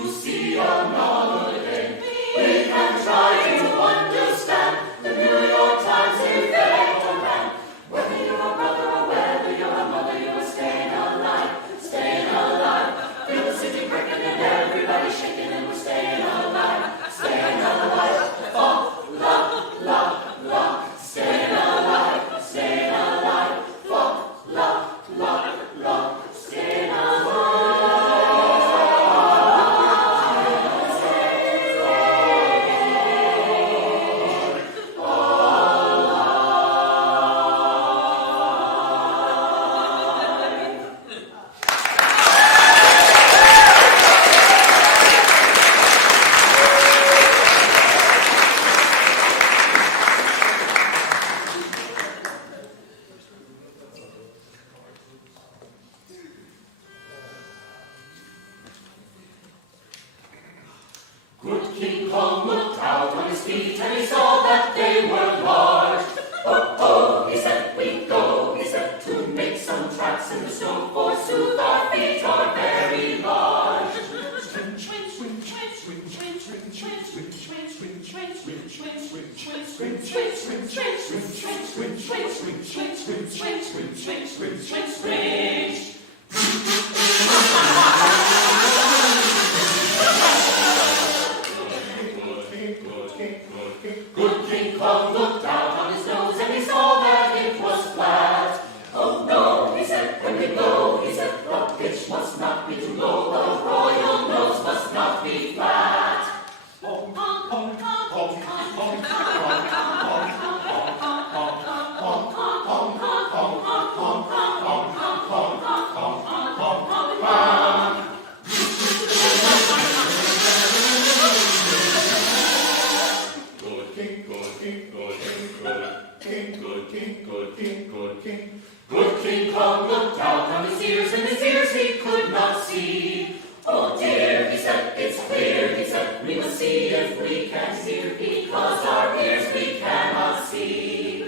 to see another day. We can try to understand the New York Times effect around. Whether you're a brother or whether you're a mother, you're staying alive, staying alive. Feel the city breaking and everybody shaking and we're staying alive, staying alive. Oh, la, la, la, staying alive, staying alive. Oh, la, la, la, staying alive. Good King Kong looked out on his feet and he saw that they were large. Oh, oh, he said, we go, he said, to make some tracks in the snow. Forsooth, our feet are very large. Good King Kong looked out on his nose and he saw that it was flat. Oh no, he said, when we blow, he said, the pitch must not be too low, the royal nose must not be flat. Honk, honk, honk, honk, honk, honk, honk, honk, Good King Kong looked out on his ears, and his ears he could not see. Oh dear, he said, it's clear, he said, we must see if we can hear, because our ears we cannot see.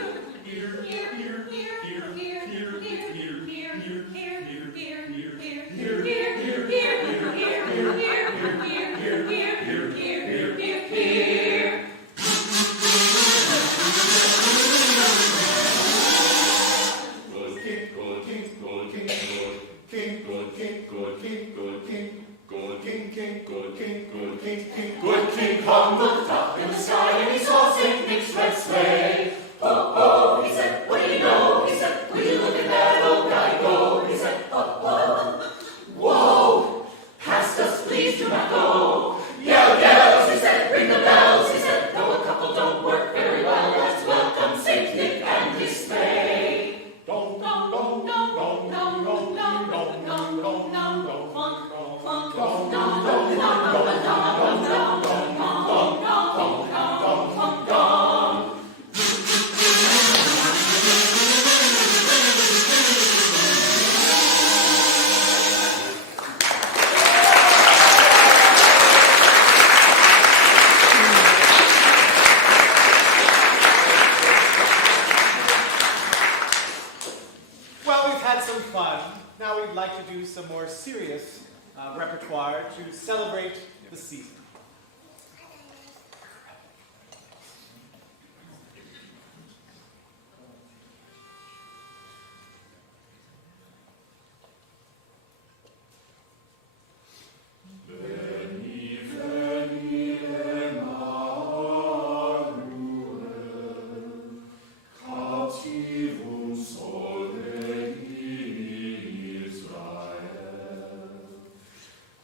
Good King Kong looked up in the sky and he saw St. Nick's red sleigh. Oh, oh, he said, what do you know? He said, will you look at that old guy go? He said, oh, oh, whoa, past us, please do not go. Yell, yells, he said, ring the bells. He said, though a couple don't work very well, let's welcome St. Nick and his sleigh. Dong, dong, dong, dong, dong, dong, dong, dong, dong, dong, dong, dong, dong, dong, dong, dong, dong. Well, we've had some fun. Now we'd like to do some more serious repertoire to celebrate the season.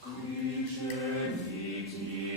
Qui geniti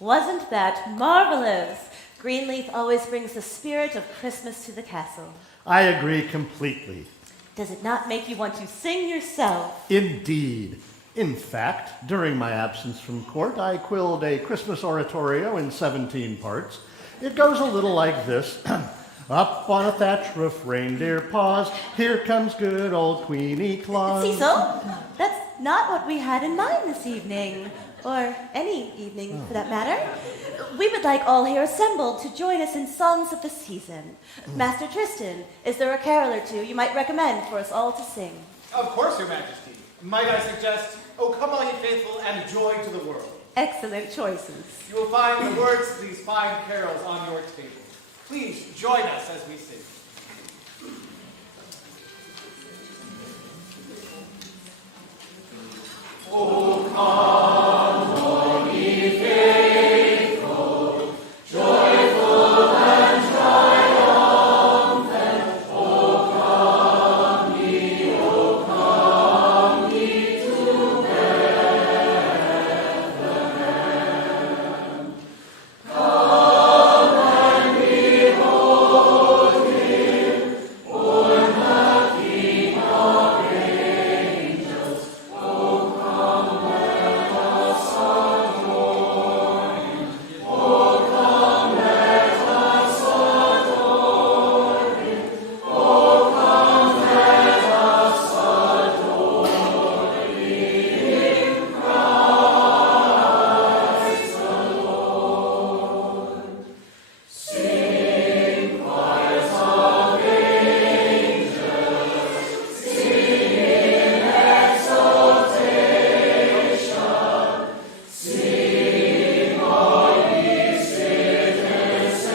Wasn't that marvelous? Greenleaf always brings the spirit of Christmas to the castle. I agree completely. Does it not make you want to sing yourself? Indeed. In fact, during my absence from court, I quilled a Christmas oratorio in 17 parts. It goes a little like this. Up on a thatch roof, reindeer paws, here comes good old Queenie Claus. Cecil, that's not what we had in mind this evening, or any evening for that matter. We would like all here assembled to join us in songs of the season. Master Tristan, is there a carol or two you might recommend for us all to sing? Of course, Your Majesty. Might I suggest, "O come all ye faithful, and joy to the world." Excellent choices. You will find the words to these fine carols on your table. Please join us as we sing. O come, all ye faithful, joyful and triumphant. O come ye to Bethlehem. Come and behold him, born the King of angels. O come, let us adore him. O come, let us adore him. O come, let us adore him, Christ the Lord. Sing, choirs of angels, sing in exaltation. Sing, all ye citizens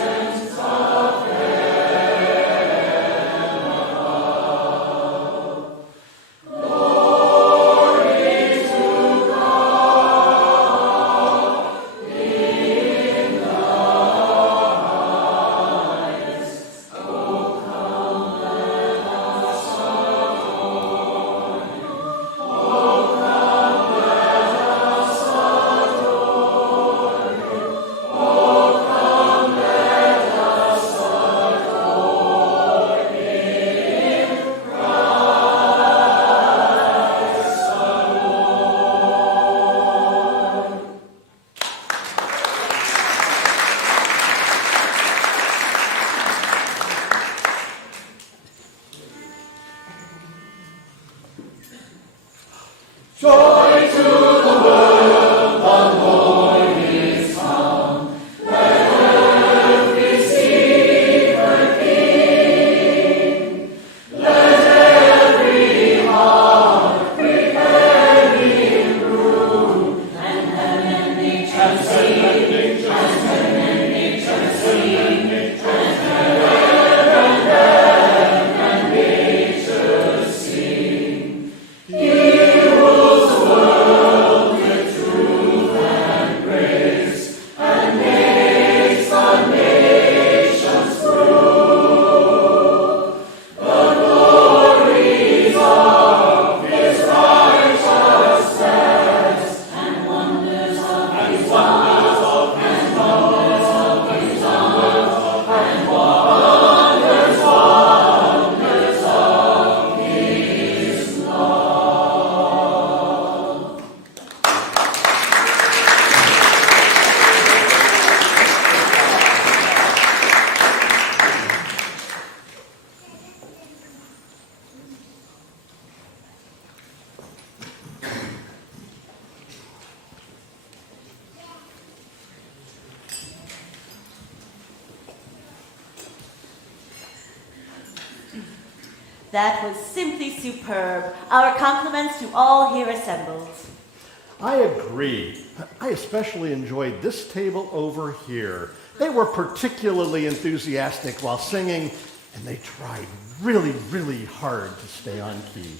of heaven above. Glory to God in the highest. O come, let us adore him. O come, let us adore him. O come, let us adore him, Christ the Lord. Joy to the world, the Lord is come. Let earth receive her King. Let every heart prepare him room, and heaven and nature sing, and heaven and nature sing, and heaven and nature sing. He rules the world with truth and grace, and makes the nations prove the glories of his righteousness, and wonders of his love, and wonders of his love, and wonders of his love. That was simply superb. Our compliments to all here assembled. I agree. I especially enjoyed this table over here. They were particularly enthusiastic while singing, and they tried really, really hard to stay on key.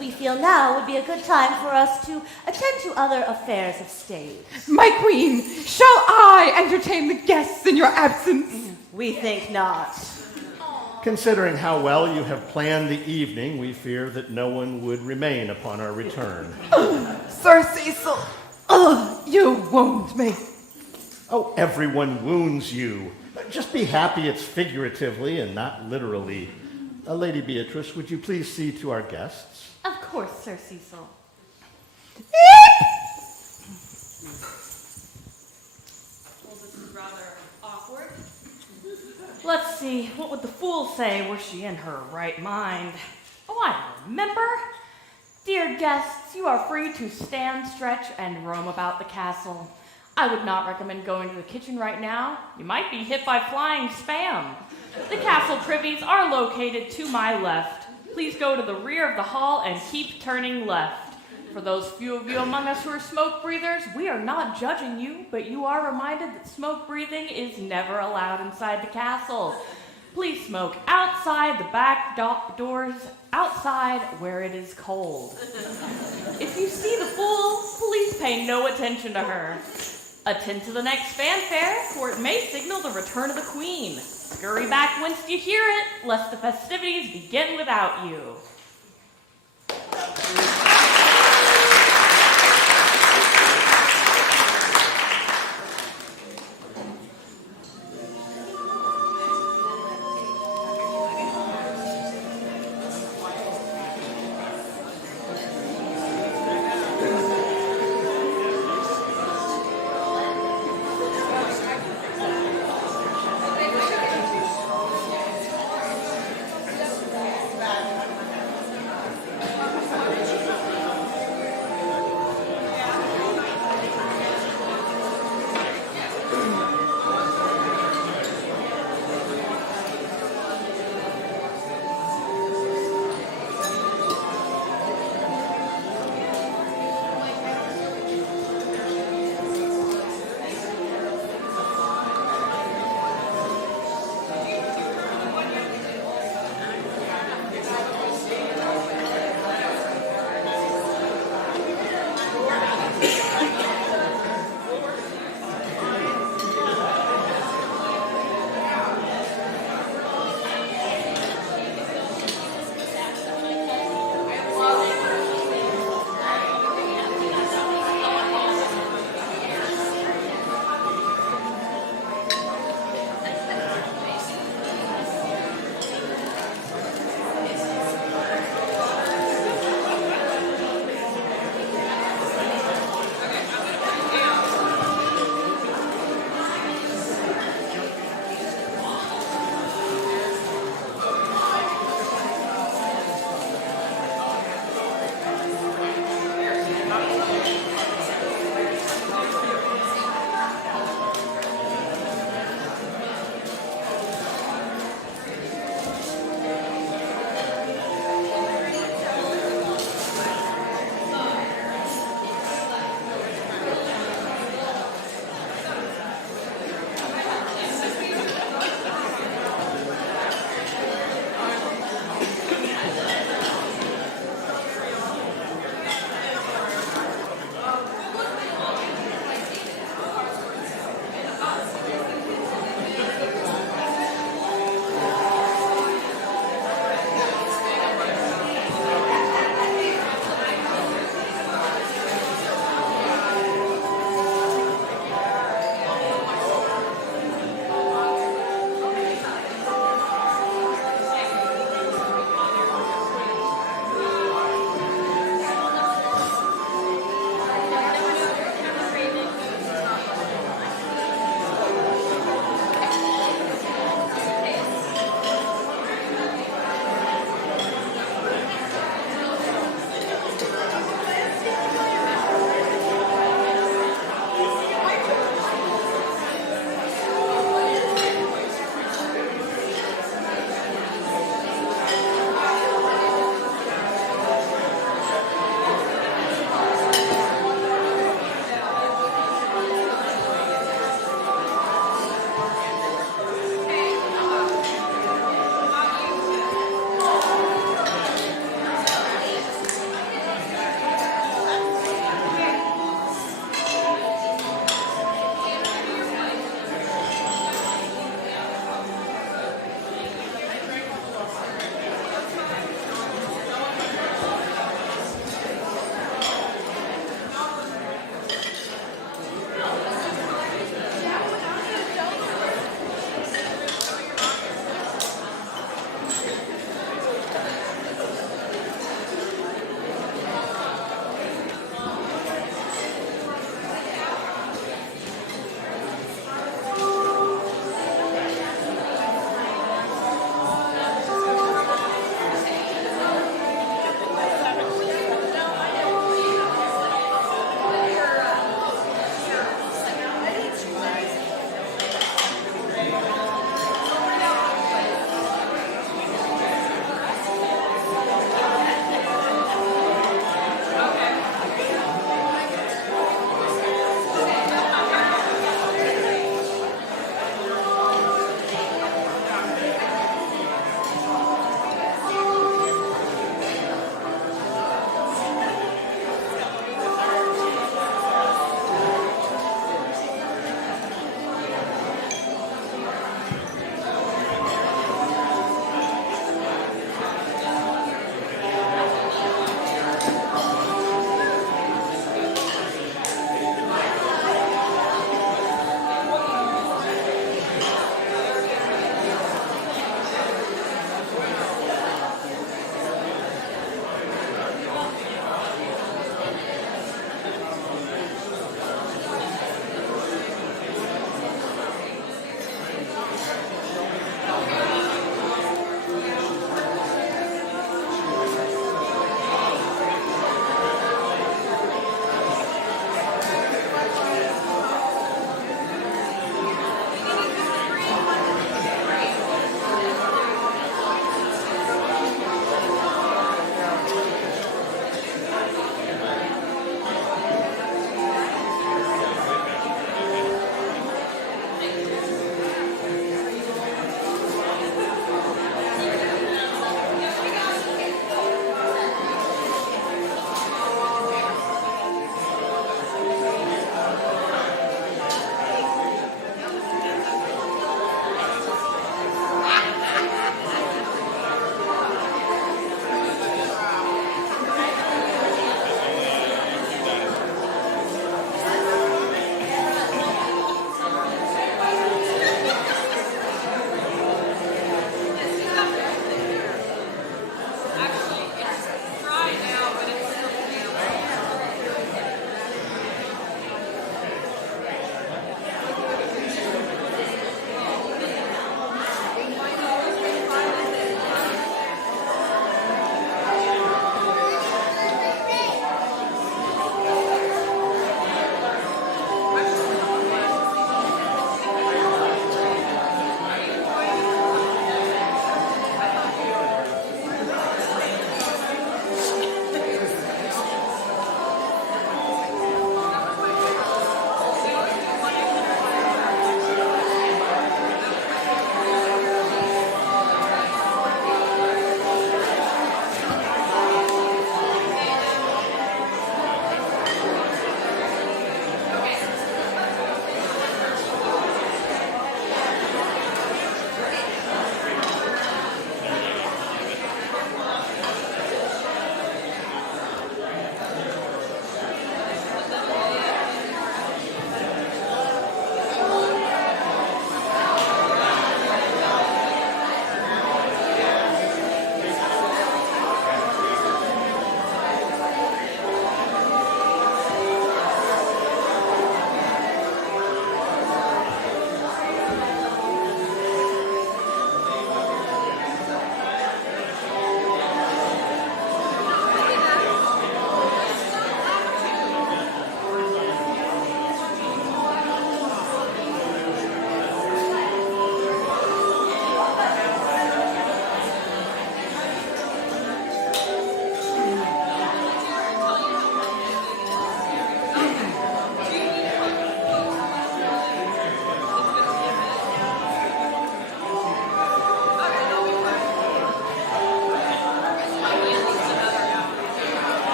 we feel now would be a good time for us to attend to other affairs of state. My queen, shall I entertain the guests in your absence? We think not. Considering how well you have planned the evening, we fear that no one would remain upon our return. Sir Cecil, you wound me. Oh, everyone wounds you. Just be happy it's figuratively and not literally. Lady Beatrice, would you please see to our guests? Of course, Sir Cecil. Well, this is rather awkward. Let's see, what would the fool say were she in her right mind? Oh, I remember. Dear guests, you are free to stand, stretch, and roam about the castle. I would not recommend going to the kitchen right now. You might be hit by flying spam. The castle privies are located to my left. Please go to the rear of the hall and keep turning left. For those few of you among us who are smoke breathers, we are not judging you, but you are reminded that smoke breathing is never allowed inside the castle. Please smoke outside the back doors, outside where it is cold. If you see the fool, please pay no attention to her. Attend to the next fanfare, for it may signal the return of the queen. Scurry back whence you hear it, lest the festivities begin without you.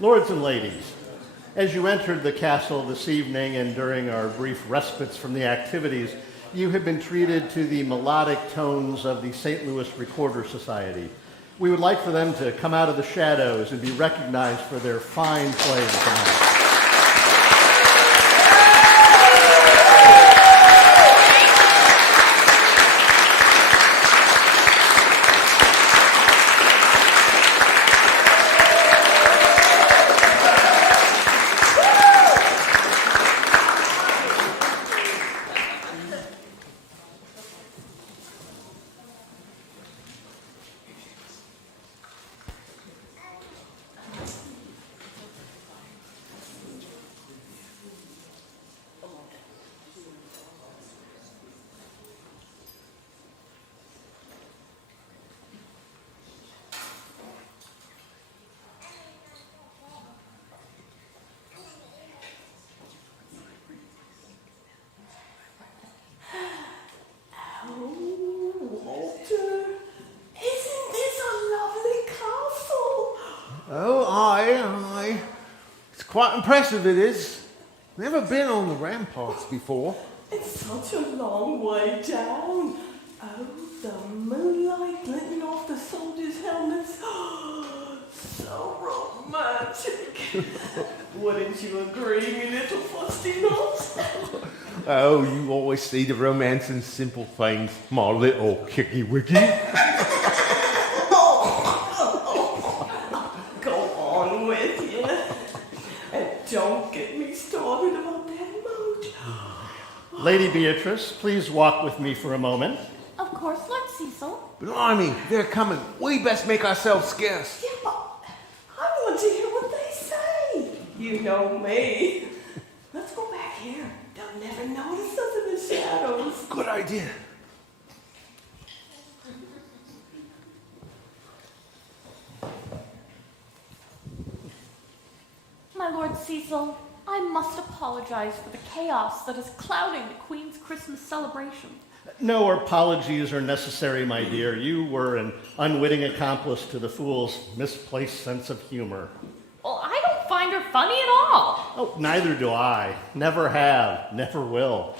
Lords and ladies, as you entered the castle this evening and during our brief respites from the activities, you have been treated to the melodic tones of the St. Louis Recorder Society. We would like for them to come out of the shadows and be recognized for their fine playing tonight. Quite impressive it is. Never been on the ramparts before. It's such a long way down. Oh, the moonlight glinting off the soldiers' helmets. So romantic. Wouldn't you agree, me little fusty nuts? Oh, you always see the romance in simple things, my little kicky wicky. Go on with you. And don't get me started about that mood. Lady Beatrice, please walk with me for a moment. Of course, Lord Cecil. Blimey, they're coming. We best make ourselves scarce. Yeah, but I want to hear what they say. You know me. Let's go back here. They'll never notice us in the shadows. Good idea. My Lord Cecil, I must apologize for the chaos that is clouding the Queen's Christmas celebration. No apologies are necessary, my dear. You were an unwitting accomplice to the fool's misplaced sense of humor. Well, I don't find her funny at all. Oh, neither do I. Never have, never will.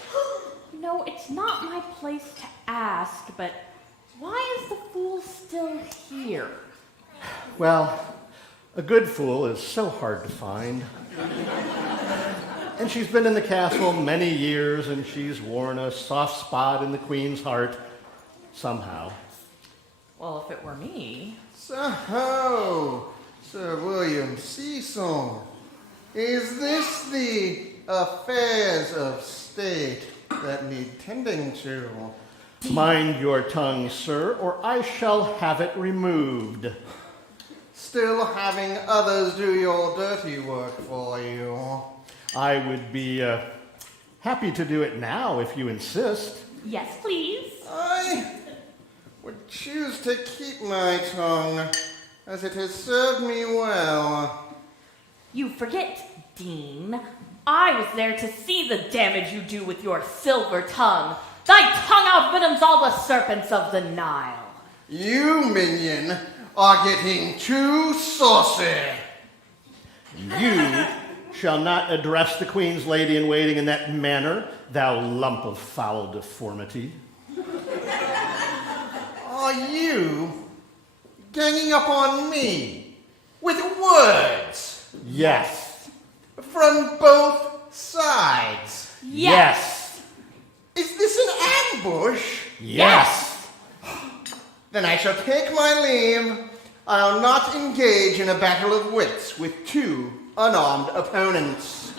No, it's not my place to ask, but why is the fool still here? Well, a good fool is so hard to find. And she's been in the castle many years, and she's worn a soft spot in the Queen's heart, somehow. Well, if it were me... So, Sir William Cecil, is this the affairs of state that need tending to? Mind your tongue, sir, or I shall have it removed. Still having others do your dirty work for you? I would be happy to do it now if you insist. Yes, please. I would choose to keep my tongue, as it has served me well. You forget, Dean. I was there to see the damage you do with your silver tongue. Thy tongue outvenoms all the serpents of the Nile. You, minion, are getting too saucy. You shall not address the Queen's lady-in-waiting in that manner, thou lump of foul deformity. Are you ganging up on me with words? Yes. From both sides? Yes. Is this an ambush? Yes. Then I shall take my leave. I'll not engage in a battle of wits with two unarmed opponents.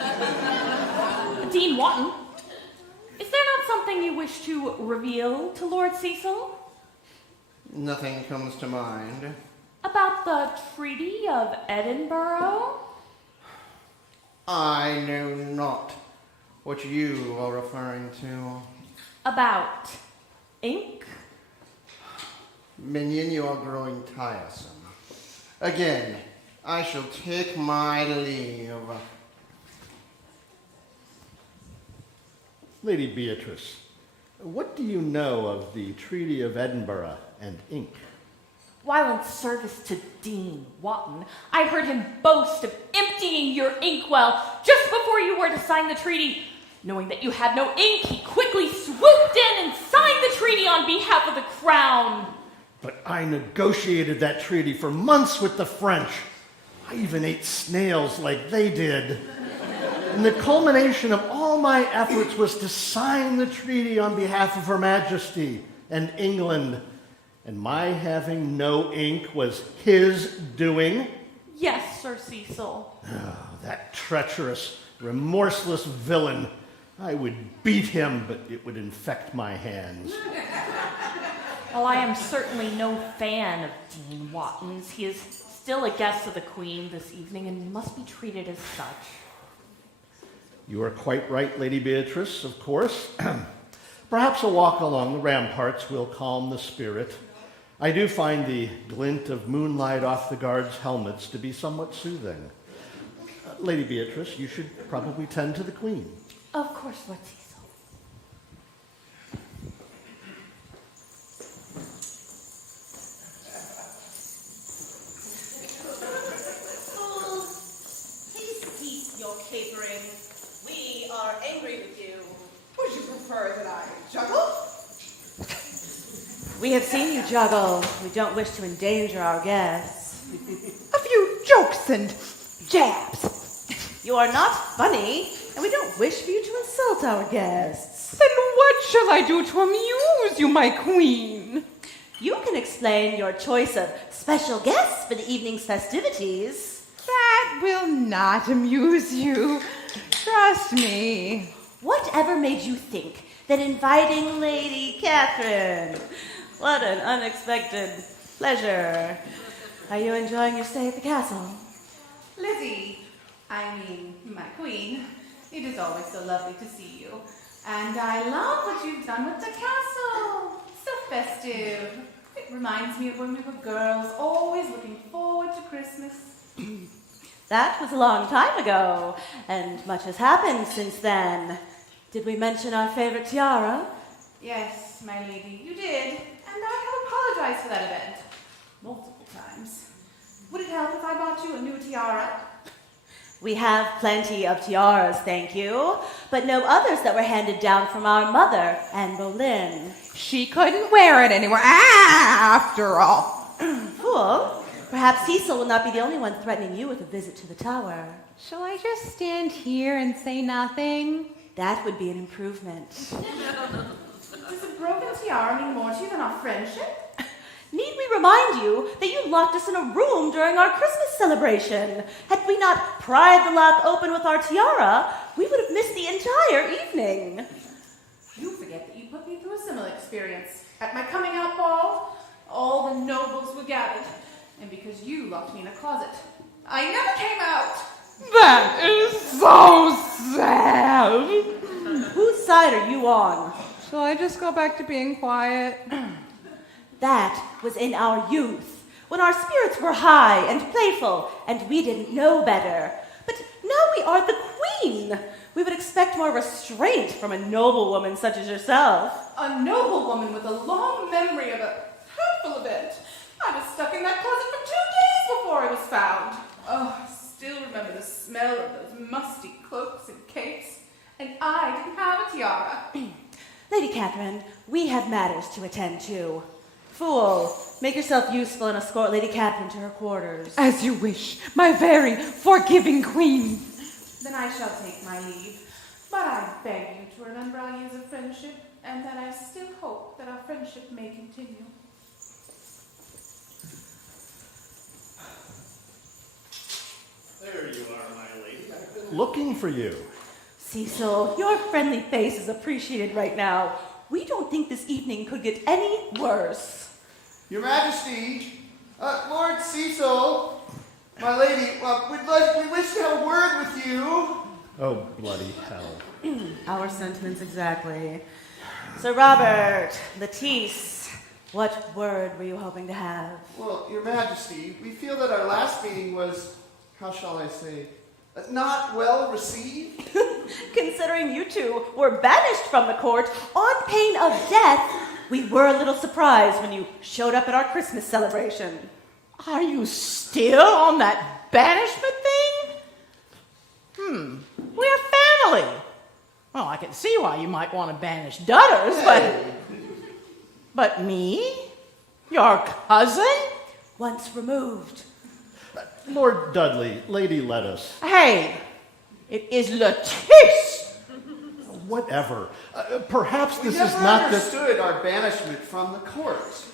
Dean Wotton, is there not something you wish to reveal to Lord Cecil? Nothing comes to mind. About the Treaty of Edinburgh? I know not what you are referring to. About ink? Minion, you are growing tiresome. Again, I shall take my leave. Lady Beatrice, what do you know of the Treaty of Edinburgh and ink? While in service to Dean Wotton, I heard him boast of emptying your inkwell just before you were to sign the treaty. Knowing that you had no ink, he quickly swooped in and signed the treaty on behalf of the crown. But I negotiated that treaty for months with the French. I even ate snails like they did. And the culmination of all my efforts was to sign the treaty on behalf of Her Majesty and England. And my having no ink was his doing. Yes, Sir Cecil. Oh, that treacherous, remorseless villain. I would beat him, but it would infect my hands. Well, I am certainly no fan of Dean Wotton's. He is still a guest of the Queen this evening and must be treated as such. You are quite right, Lady Beatrice, of course. Perhaps a walk along the ramparts will calm the spirit. I do find the glint of moonlight off the guards' helmets to be somewhat soothing. Lady Beatrice, you should probably tend to the Queen. Of course, Lord Cecil. Fools, please cease your capering. We are angry with you. Would you prefer that I juggle? We have seen you juggle. We don't wish to endanger our guests. A few jokes and jabs. You are not funny, and we don't wish for you to insult our guests. Then what shall I do to amuse you, my queen? You can explain your choice of special guests for the evening's festivities. That will not amuse you. Trust me. Whatever made you think that inviting Lady Catherine? What an unexpected pleasure. Are you enjoying your stay at the castle? Lizzie, my queen, it is always so lovely to see you. And I love what you've done with the castle. So festive. It reminds me of when we were girls, always looking forward to Christmas. That was a long time ago, and much has happened since then. Did we mention our favorite tiara? Yes, my lady, you did. And I have apologized for that event. Multiple times. Would it help if I bought you a new tiara? We have plenty of tiaras, thank you, but no others that were handed down from our mother, Anne Boleyn. She couldn't wear it anywhere after all. Fool, perhaps Cecil will not be the only one threatening you with a visit to the tower. Shall I just stand here and say nothing? That would be an improvement. Does a broken tiara mean more to you than our friendship? Need we remind you that you locked us in a room during our Christmas celebration? Had we not pried the lock open with our tiara, we would have missed the entire evening. You forget that you put me through a similar experience. At my coming out ball, all the nobles were gathered. And because you locked me in a closet, I never came out. That is so sad. Whose side are you on? Shall I just go back to being quiet? That was in our youth, when our spirits were high and playful, and we didn't know better. But now we are the queen. We would expect more restraint from a noble woman such as yourself. A noble woman with a long memory of a hurtful event. I was stuck in that closet for 2 days before I was found. Oh, I still remember the smell of those musty cloaks and capes. And I didn't have a tiara. Lady Catherine, we have matters to attend to. Fool, make yourself useful and escort Lady Catherine to her quarters. As you wish, my very forgiving queen. Then I shall take my leave. But I beg you to remember our years of friendship, and that I still hope that our friendship may continue. There you are, my lady. I've been looking for you. Cecil, your friendly face is appreciated right now. We don't think this evening could get any worse. Your Majesty, Lord Cecil, my lady, we wish to have a word with you. Oh, bloody hell. Our sentiments exactly. Sir Robert, Lettice, what word were you hoping to have? Well, Your Majesty, we feel that our last meeting was, how shall I say, not well received. Considering you two were banished from the court on pain of death, We were a little surprised when you showed up at our Christmas celebration. Are you still on that banishment thing? We're family. Well, I can see why you might want to banish Dutters, but me? Your cousin? Once removed. Lord Dudley, Lady Lettuce. Hey, it is Lettice. Whatever. Perhaps We this never is not understood our banishment from the court.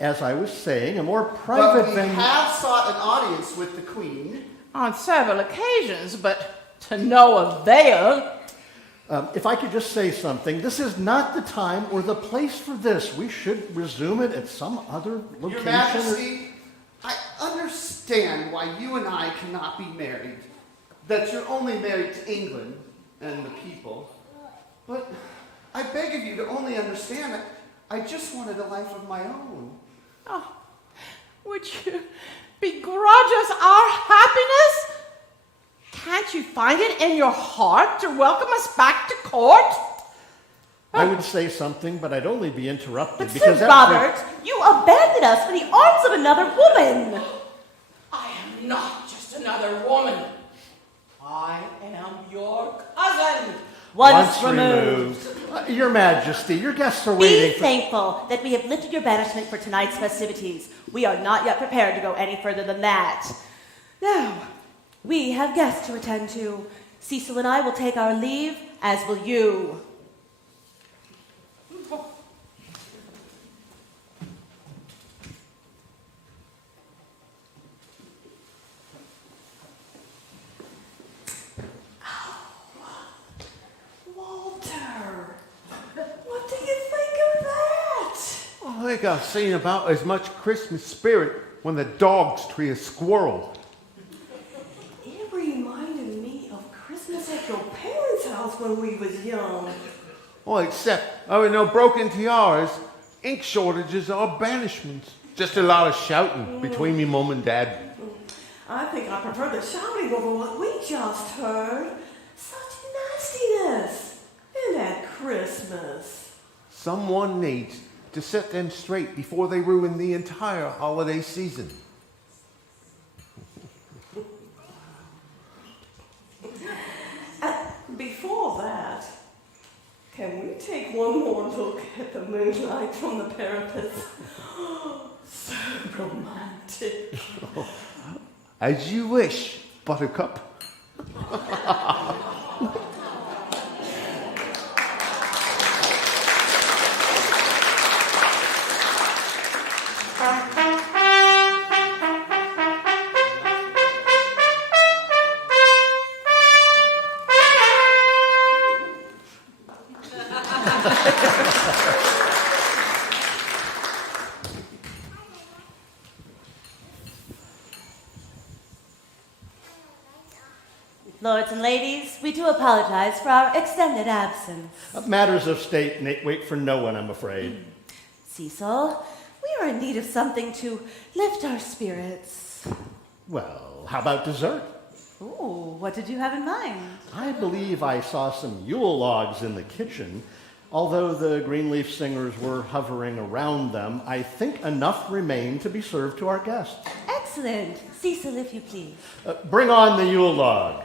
as I was saying, a more But private we thing. have sought an audience with the Queen. On several occasions, but to no avail. If I could just say something, this is not the time or the place for this. We should resume it at some other location. Your Majesty, I understand why you and I cannot be married. That you're only married to England and the people. But I beg of you to only understand that I just wanted a life of my own. Oh, would you begrudge us our happiness? Can't you find it in your heart to welcome us back to court? I would say something, but I'd only be interrupted But because Sir Robert, you abandoned us for the arms of another woman. I am not just another woman. I am your cousin. Once removed. Your Majesty, your guests are Be waiting. thankful that we have lifted your banishment for tonight's festivities. We are not yet prepared to go any further than that. Now, we have guests to attend to. Cecil and I will take our leave, as will you. Walter, what do you think of that? I think I've seen about as much Christmas spirit when the dogs treat a squirrel. It reminded me of Christmas at your parents' house when we was young. Well, except there were no broken tiaras, ink shortages, or banishments. Just a lot of shouting between me mum and dad. I think I prefer the shouting over what we just heard. Such nastiness. And at Christmas. Someone needs to set them straight before they ruin the entire holiday season. Before that, can we take one more look at the moonlight from the parapet? So romantic. As you wish, Buttercup. Lords and ladies, we do apologize for our extended absence. Matters of state wait for no one, I'm afraid. Cecil, we are in need of something to lift our spirits. Well, how about dessert? Ooh, what did you have in mind? I believe I saw some Yule logs in the kitchen. Although the Greenleaf Singers were hovering around them, I think enough remained to be served to our guests. Excellent. Cecil, if you please. Bring on the Yule log.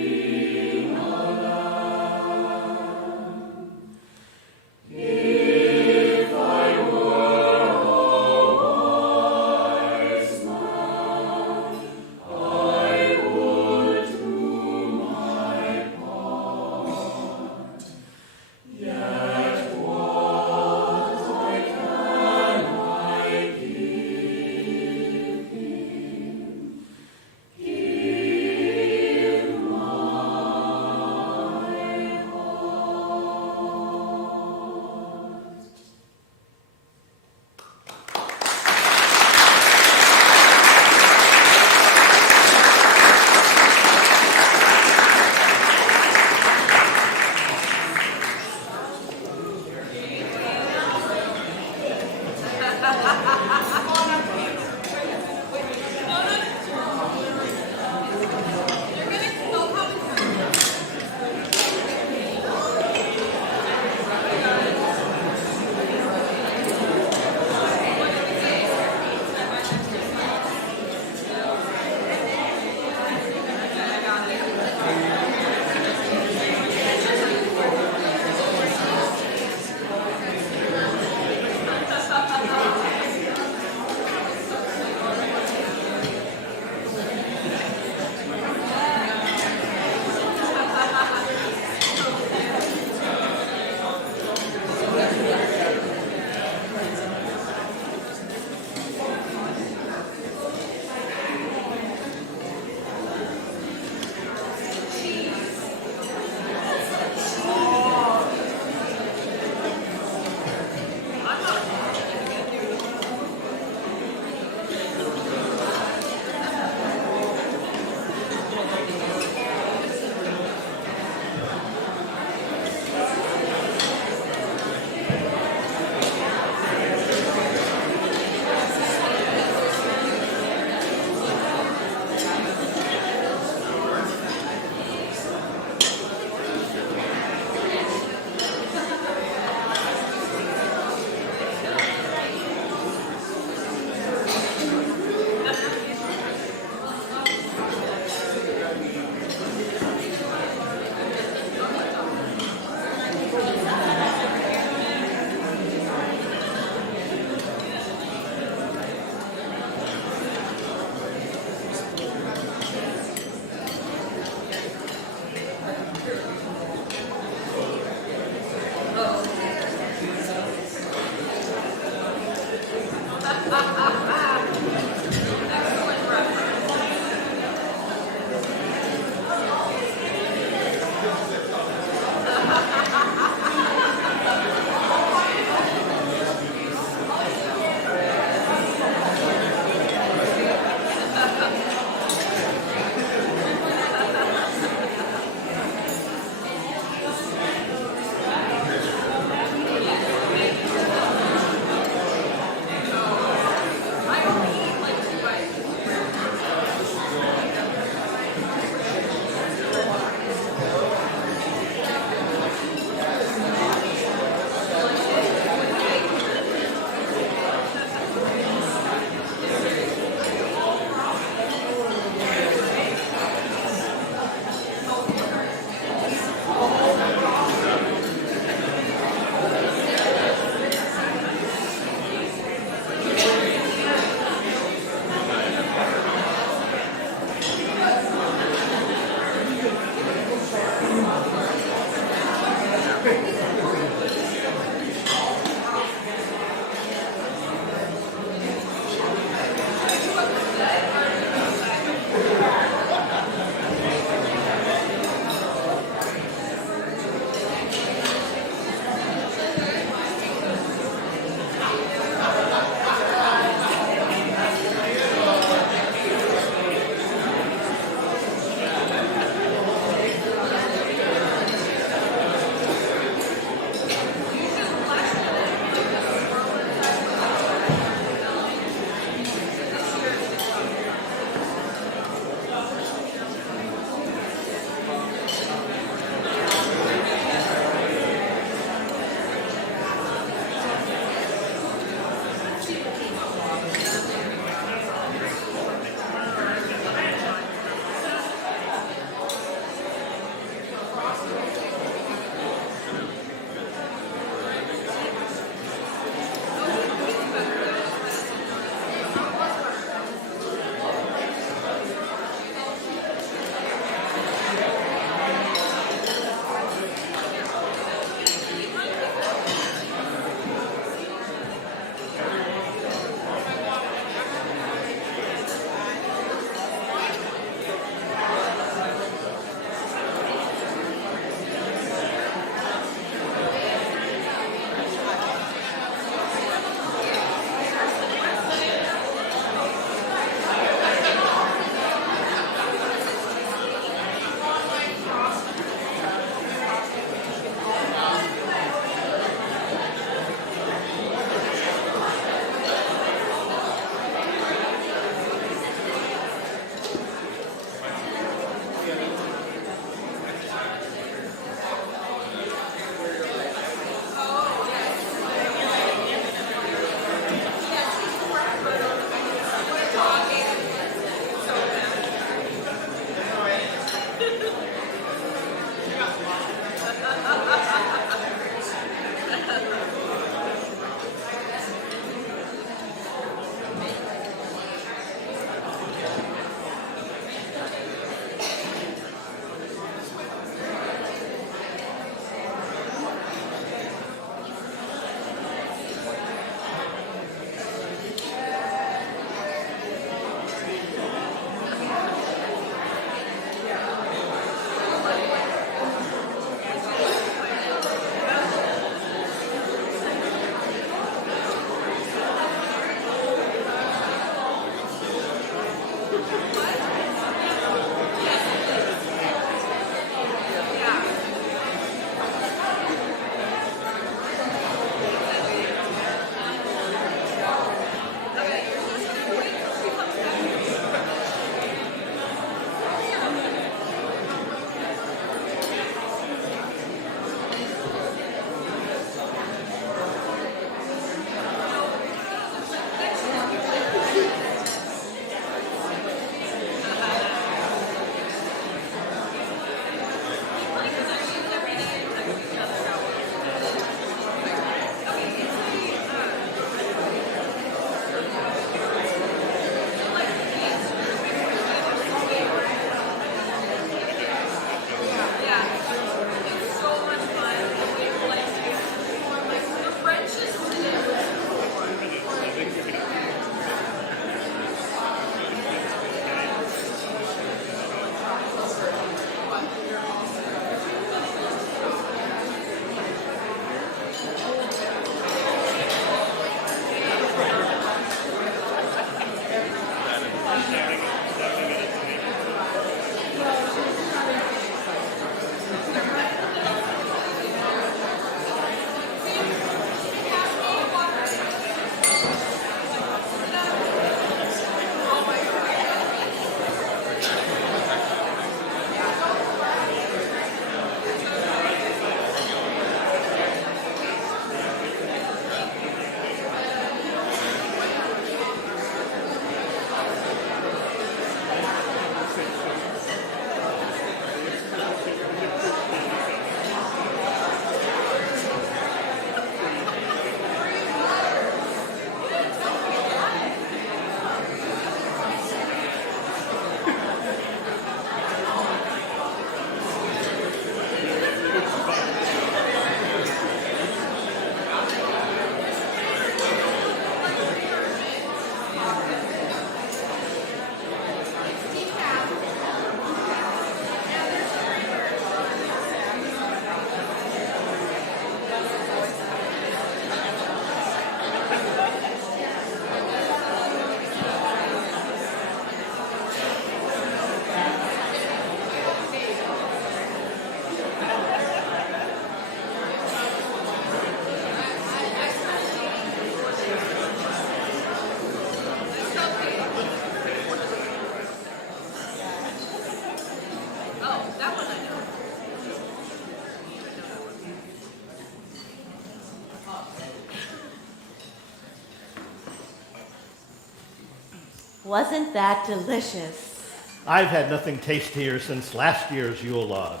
Wasn't that delicious? I've had nothing tastier since last year's Yule log.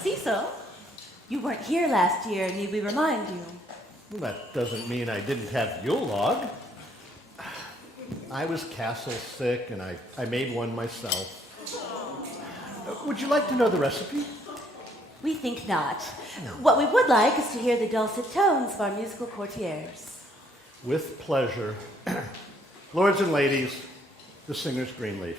Cecil, you weren't here last year, need we remind you? Well, that doesn't mean I didn't have Yule log. I was castle sick, and I made one myself. Would you like to know the recipe? We think not. What we would like is to hear the dulcet tones of our musical courtiers. With pleasure. Lords and ladies, the singer's Greenleaf.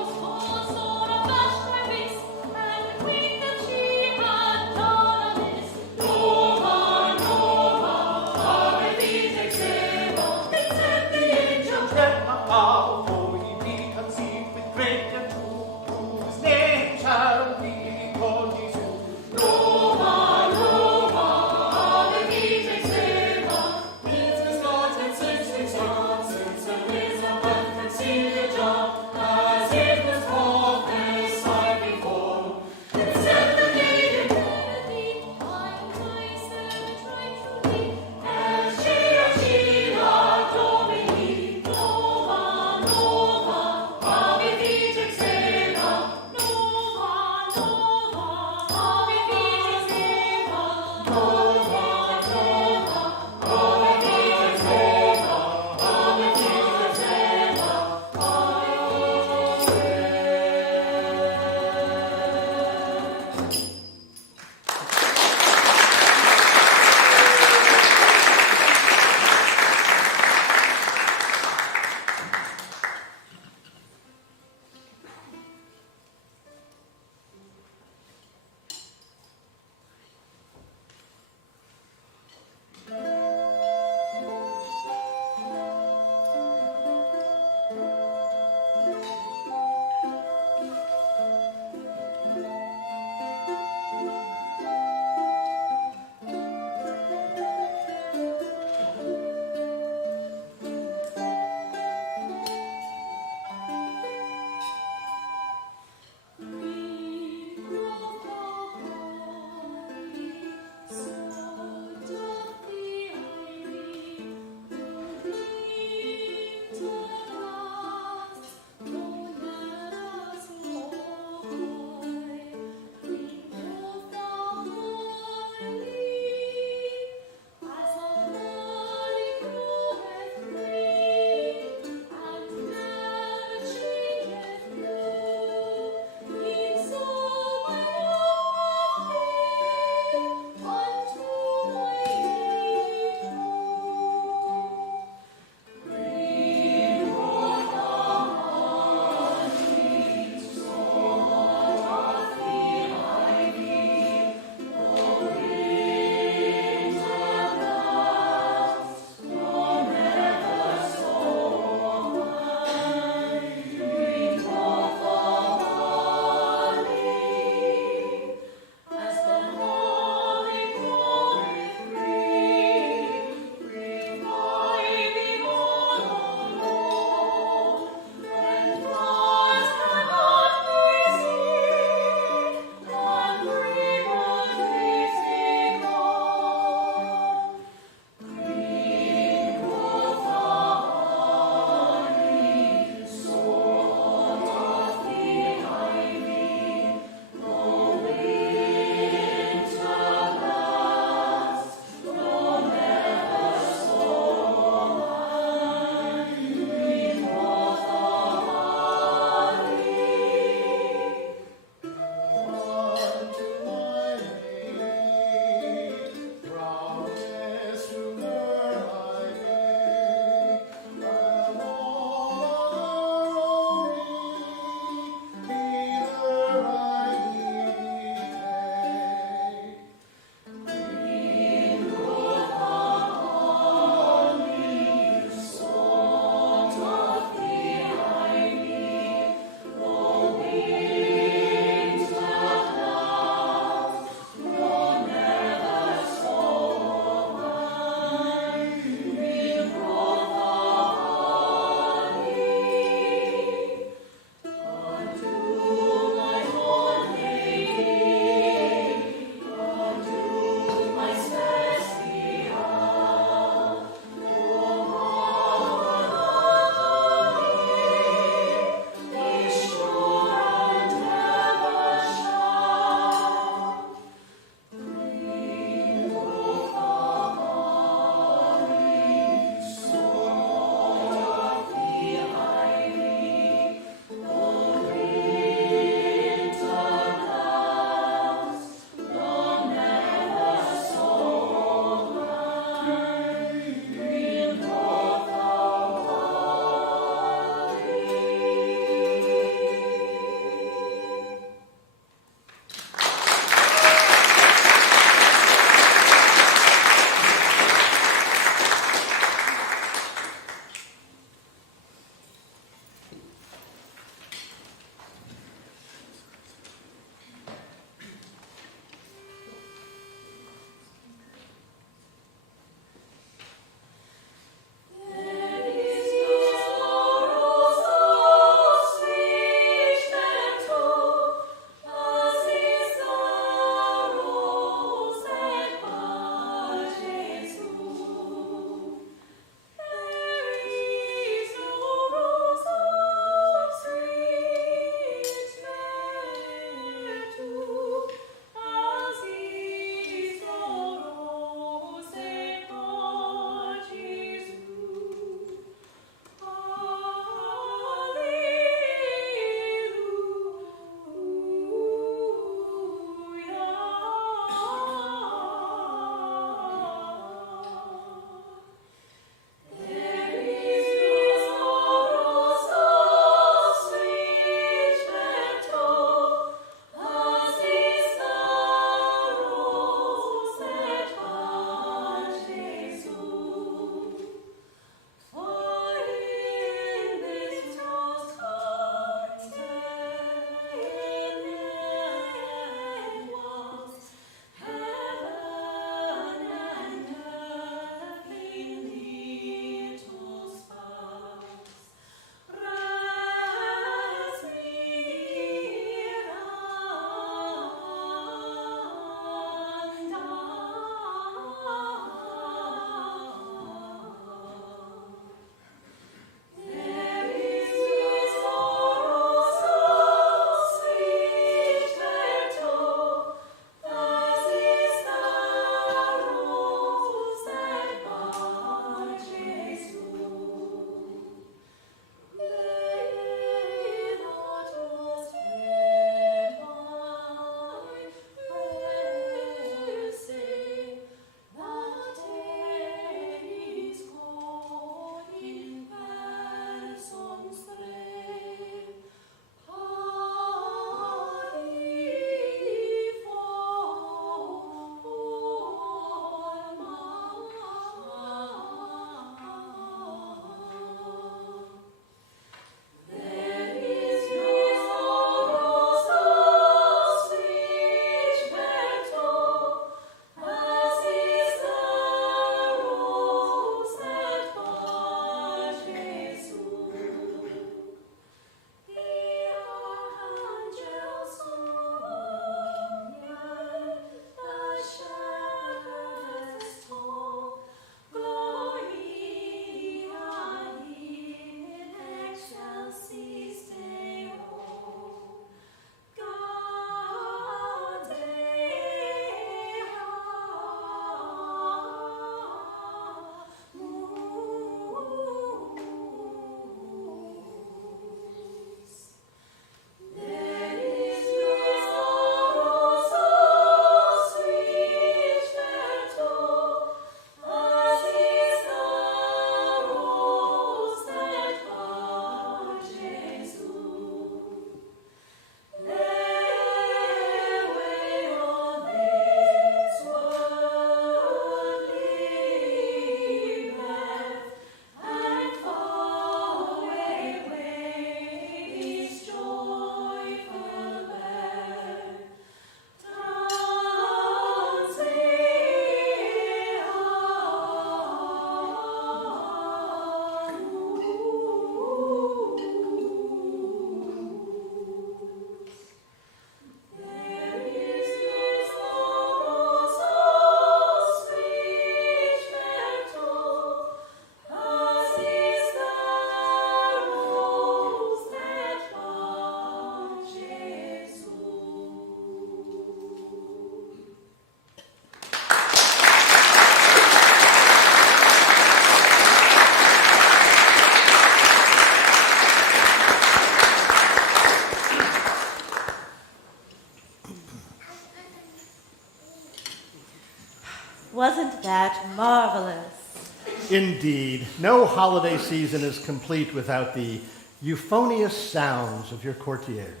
Wasn't that marvelous? Indeed, no holiday season is complete without the euphonious sounds of your courtiers.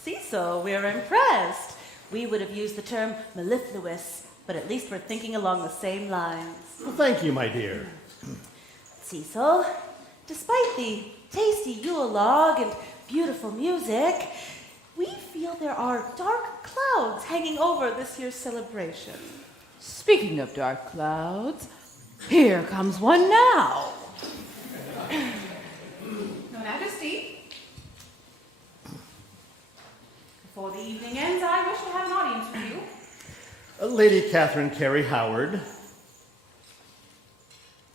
Cecil, we're impressed. We would have used the term mellifluous, but at least we're thinking along the same lines. Well, thank you, my dear. Cecil, despite the tasty Yule log and beautiful music, we feel there are dark clouds hanging over this year's celebration. Speaking of dark clouds, here comes one now. Your Majesty, before the evening ends, I wish to have an audience with you. Lady Catherine Carey Howard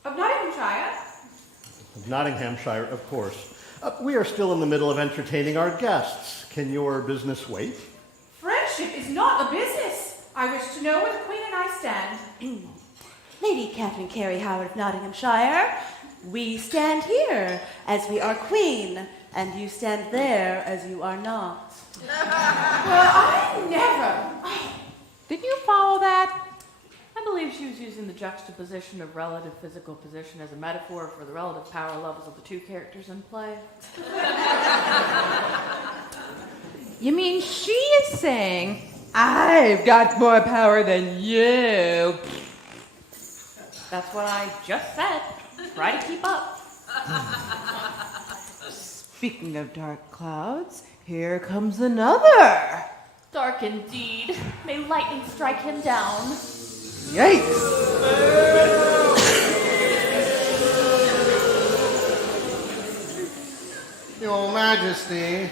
Of Nottinghamshire. of Nottinghamshire, of course. We are still in the middle of entertaining our guests. Can your business wait? Friendship is not a business. I wish to know where the Queen and I stand. Lady Catherine Carey Howard of Nottinghamshire, we stand here as we are queen, and you stand there as you are not. Well, I never. Did you follow that? I believe she was using the juxtaposition of relative physical position as a metaphor for the relative power levels of the two characters in play. You mean she is saying, I've got more power than you? That's what I just said. Try to keep up. Speaking of dark clouds, here comes another. Dark indeed. May lightning strike him down. Yikes! Your Majesty,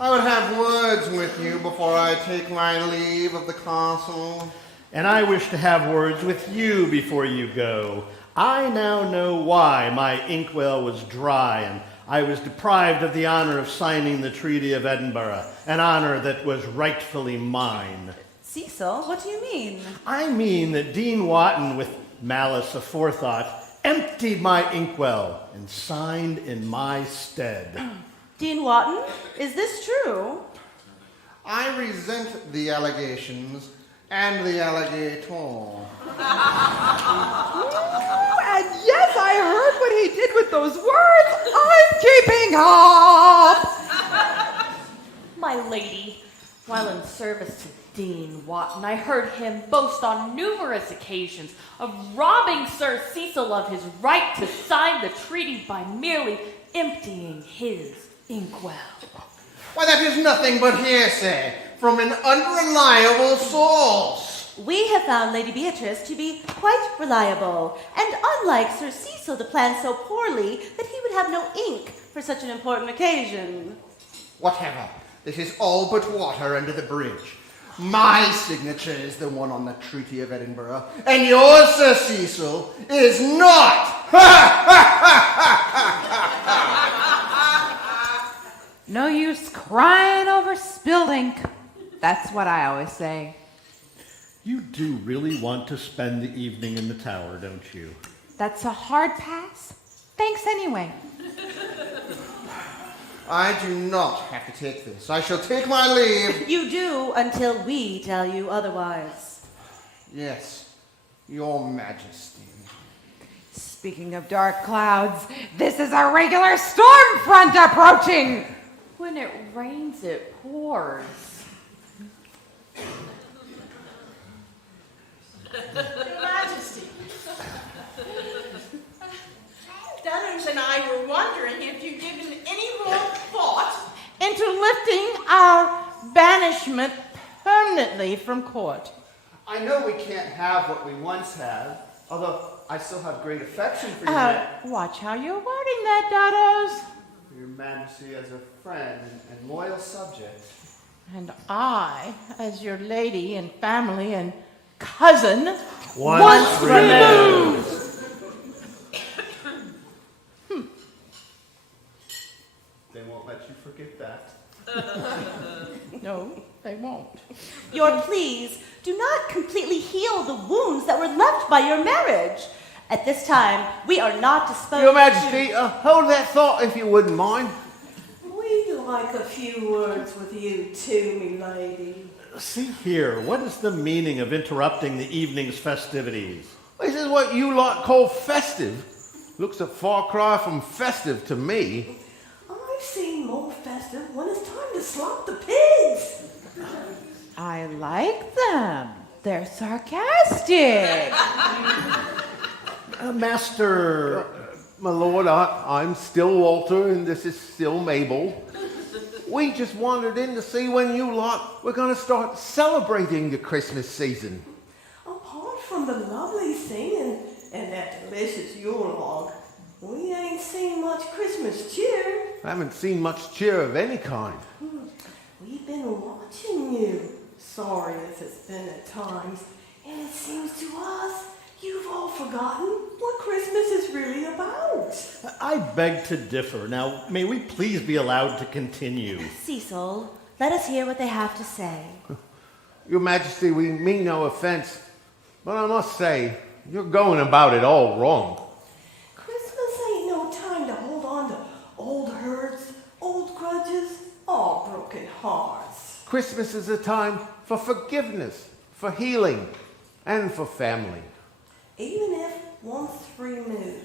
I would have words with you before I take my leave of the castle. And I wish to have words with you before you go. I now know why my inkwell was dry and I was deprived of the honor of signing the Treaty of Edinburgh, an honor that was rightfully mine. Cecil, what do you mean? I mean that Dean Wotton, with malice aforethought, emptied my inkwell and signed in my stead. Dean Wotton, is this true? I resent the allegations and the alligator. And yes, I heard what he did with those words. I'm keeping up. My lady, while in service to Dean Wotton, I heard him boast on numerous occasions of robbing Sir Cecil of his right to sign the treaty by merely emptying his inkwell. Why, that is nothing but hearsay from an unreliable source. We have found Lady Beatrice to be quite reliable, and unlike Sir Cecil to plan so poorly that he would have no ink for such an important occasion. Whatever. This is all but water under the bridge. My signature is the one on the Treaty of Edinburgh, and yours, Sir Cecil, is not. No use crying over spilled ink. That's what I always say. You do really want to spend the evening in the tower, don't you? That's a hard pass. Thanks anyway. I do not have to take this. I shall take my leave. You do until we tell you otherwise. Yes, Your Majesty. Speaking of dark clouds, this is a regular storm front approaching. When it rains, it pours. Your Majesty. Dunners and I were wondering if you'd given any more thought Into lifting our banishment permanently from court. I know we can't have what we once had, although I still have great affection for you, Watch how you're wording that, Dados. for your Majesty as a friend and loyal subject. And I, as your lady and family and cousin, Once removed. They won't let you forget that. No, they won't. Your pleas do not completely heal the wounds that were left by your marriage. At this time, we are not disposed Your Majesty, hold that thought if you wouldn't mind. we don't like a few words with you too, me lady. See here, what is the meaning of interrupting the evening's festivities? This is what you lot call festive. Looks a far cry from festive to me. I've seen more festive when it's time to slaughter the pigs. I like them. They're sarcastic. Master... My lord, I'm still Walter, and this is still Mabel. We just wandered in to see when you lot were going to start celebrating the Christmas season. Apart from the lovely singing and that delicious Yule log, we ain't seen much Christmas cheer. I haven't seen much cheer of any kind. We've been watching you, sorry as it's been at times, and it seems to us you've all forgotten what Christmas is really about. I beg to differ. Now, may we please be allowed to continue? Cecil, let us hear what they have to say. Your Majesty, we mean no offense, but I must say, you're going about it all wrong. Christmas ain't no time to hold on to old hurts, old grudges, or broken hearts. Christmas is a time for forgiveness, for healing, and for family. Even if one's removed.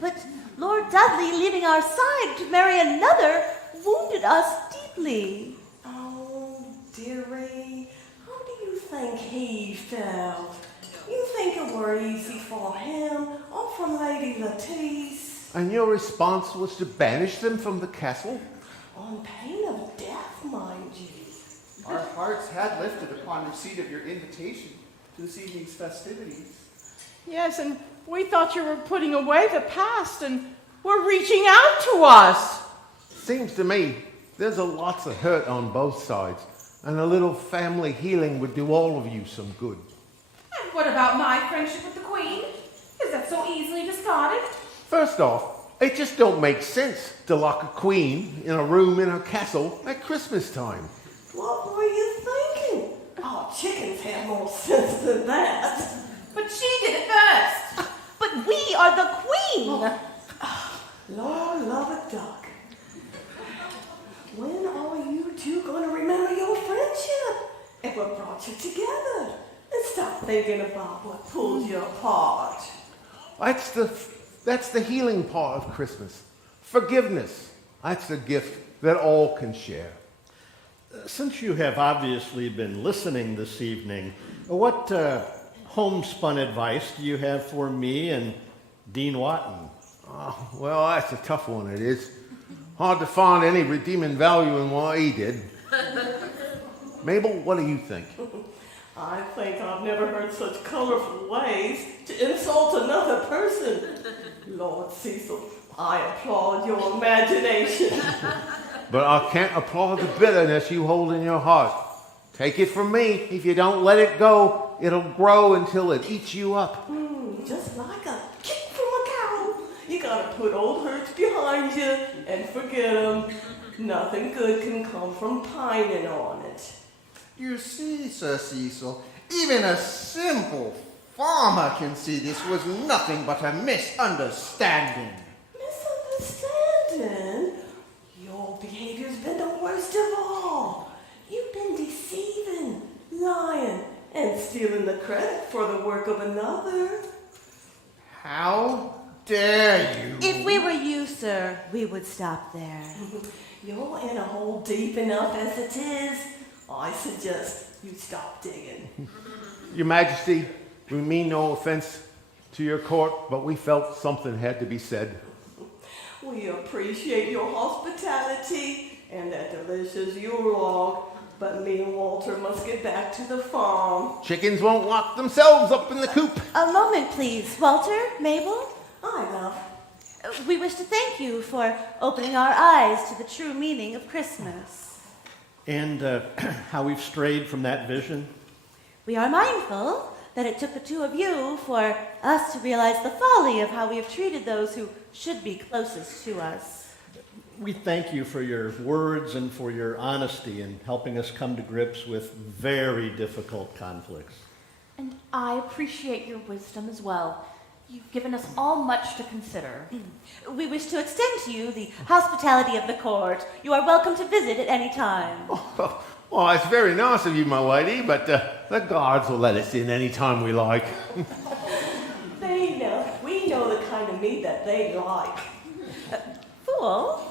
But Lord Dudley leaving our side to marry another wounded us deeply. Oh, dearie, how do you think he felt? You think it were easy for him or for Lady Lettice? And your response was to banish them from the castle? On pain of death, mind you. Our hearts had lifted upon receipt of your invitation to this evening's festivities. Yes, and we thought you were putting away the past and were reaching out to us. Seems to me there's a lots of hurt on both sides, and a little family healing would do all of you some good. And what about my friendship with the Queen? Is that so easily discarded? First off, it just don't make sense to lock a queen in a room in her castle at Christmas time. What were you thinking? Our chickens have more sense than that. But she did it first. But we are the Queen. Lord love a duck. When are you two going to remember your friendship and what brought you together? And stop thinking about what pulled you apart. That's the healing part of Christmas. Forgiveness. That's the gift that all can share. Since you have obviously been listening this evening, what homespun advice do you have for me and Dean Watton? Oh, well, that's a tough one, it is. Hard to find any redeeming value in what he did. Mabel, what do you think? I think I've never heard such colorful ways to insult another person. Lord Cecil, I applaud your imagination. But I can't applaud the bitterness you hold in your heart. Take it from me, if you don't let it go, it'll grow until it eats you up. Just like a kick from a cow. You gotta put old hurts behind you and forget them. Nothing good can come from pining on it. You see, Sir Cecil, even a simple farmer can see this was nothing but a misunderstanding. Misunderstanding? Your behavior's been the worst of all. You've been deceiving, lying, and stealing the credit for the work of another. How dare you? If we were you, sir, we would stop there. You're in a hole deep enough as it is. I suggest you stop digging. Your Majesty, we mean no offense to your court, but we felt something had to be said. We appreciate your hospitality and that delicious Yule log, but me and Walter must get back to the farm. Chickens won't lock themselves up in the coop. A moment, please. Walter, Mabel, I love. we wish to thank you for opening our eyes to the true meaning of Christmas. And how we've strayed from that vision? We are mindful that it took the two of you for us to realize the folly of how we have treated those who should be closest to us. We thank you for your words and for your honesty in helping us come to grips with very difficult conflicts. And I appreciate your wisdom as well. You've given us all much to consider. We wish to extend to you the hospitality of the court. You are welcome to visit at any time. Oh, it's very nice of you, my lady, but the guards will let us in any time we like. We know the kind of meat that they like. Fool,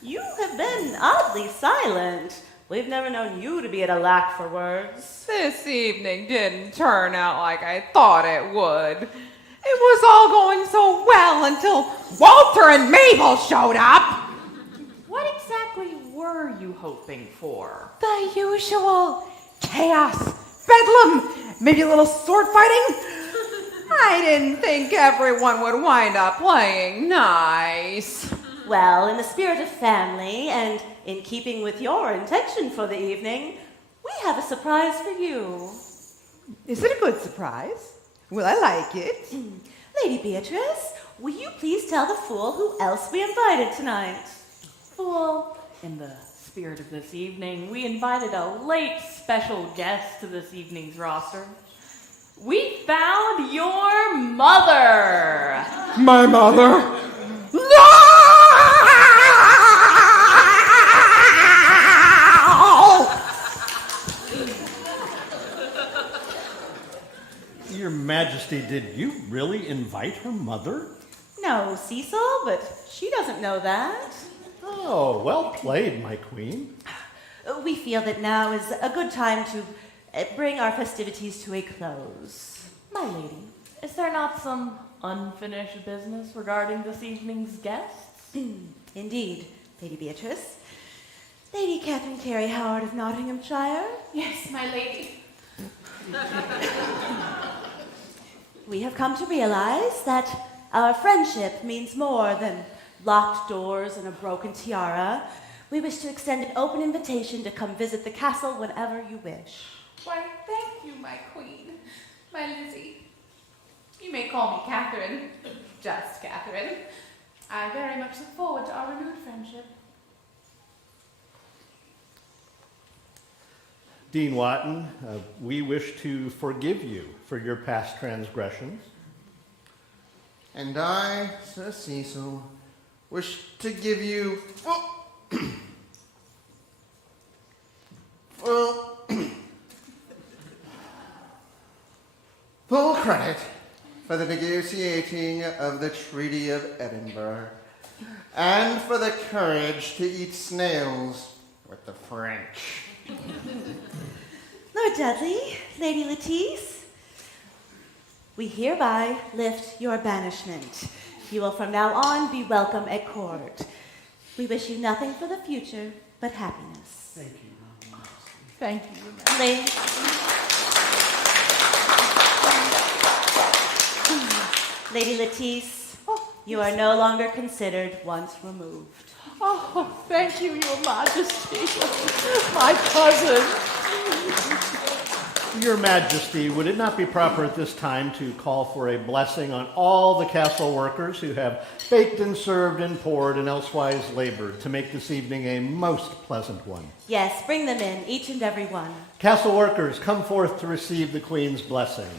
you have been oddly silent. We've never known you to be at a lack for words. This evening didn't turn out like I thought it would. It was all going so well until Walter and Mabel showed up. What exactly were you hoping for? The usual chaos, bedlam, maybe a little sword fighting. I didn't think everyone would wind up playing nice. Well, in the spirit of family and in keeping with your intention for the evening, we have a surprise for you. Is it a good surprise? Well, I like it. Lady Beatrice, will you please tell the fool who else we invited tonight? Fool, in the spirit of this evening, we invited a late special guest to this evening's roster. We found your mother. My mother? No! Your Majesty, did you really invite her mother? No, Cecil, but she doesn't know that. Oh, well played, my queen. We feel that now is a good time to bring our festivities to a close. My lady, is there not some unfinished business regarding this evening's guests? Indeed, Lady Beatrice. Lady Catherine Carey Howard of Nottinghamshire. Yes, my lady. We have come to realize that our friendship means more than locked doors and a broken tiara. We wish to extend an open invitation to come visit the castle whenever you wish. Why, thank you, my queen, my Lizzie. You may call me Catherine, just Catherine. I very much look forward to our renewed friendship. Dean Watton, we wish to forgive you for your past transgressions. And I, Sir Cecil, wish to give you full credit for the negotiating of the Treaty of Edinburgh and for the courage to eat snails with the French. Lord Dudley, Lady Lettice, we hereby lift your banishment. You will from now on be welcome at court. We wish you nothing for the future but happiness. Thank you. Thank you. Lady Lettice, you are no longer considered once removed. Oh, thank you, Your Majesty. My cousin. Your Majesty, would it not be proper at this time to call for a blessing on all the castle workers who have baked and served and poured and elsewise labored to make this evening a most pleasant one? Yes, bring them in, each and every one. Castle workers, come forth to receive the Queen's blessing.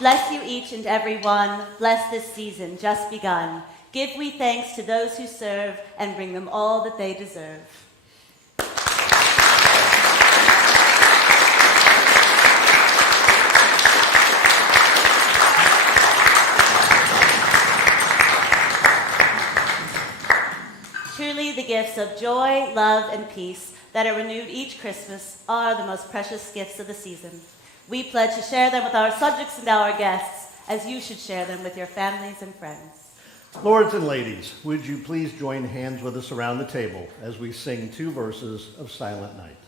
Bless you each and every one. Bless this season just begun. Give we thanks to those who serve and bring them all that they deserve. Truly, the gifts of joy, love, and peace that are renewed each Christmas are the most precious gifts of the season. We pledge to share them with our subjects and our guests, as you should share them with your families and friends. Lords and ladies, would you please join hands with us around the table as we sing 2 verses of Silent Night?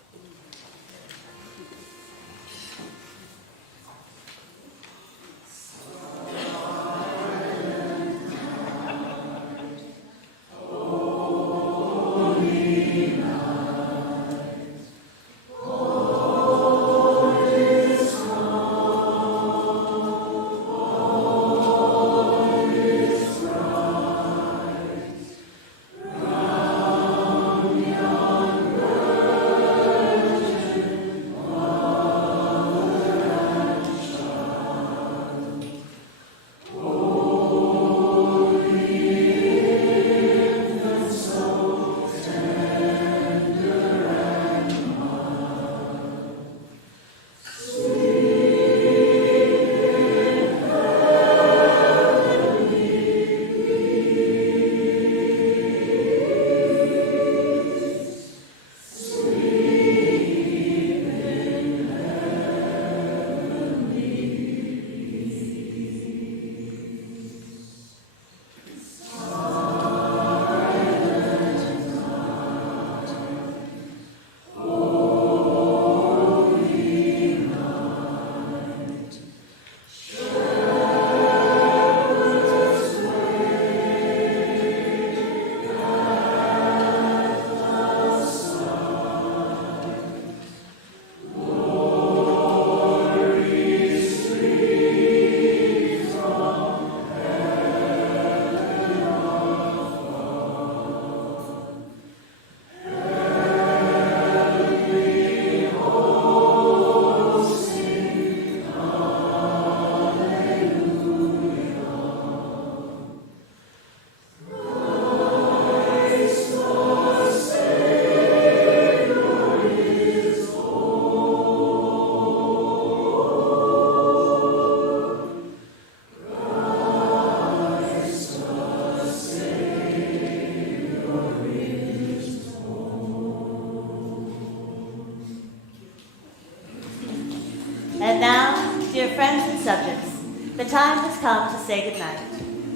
time has come to say goodnight.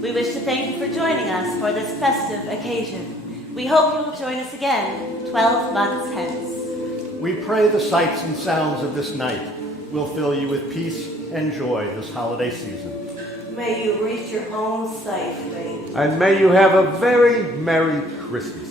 We wish to thank you for joining us for this festive occasion. We hope you will join us again 12 months hence. We pray the sights and sounds of this night will fill you with peace and joy this holiday season. May you reach your home safely. And may you have a very Merry Christmas.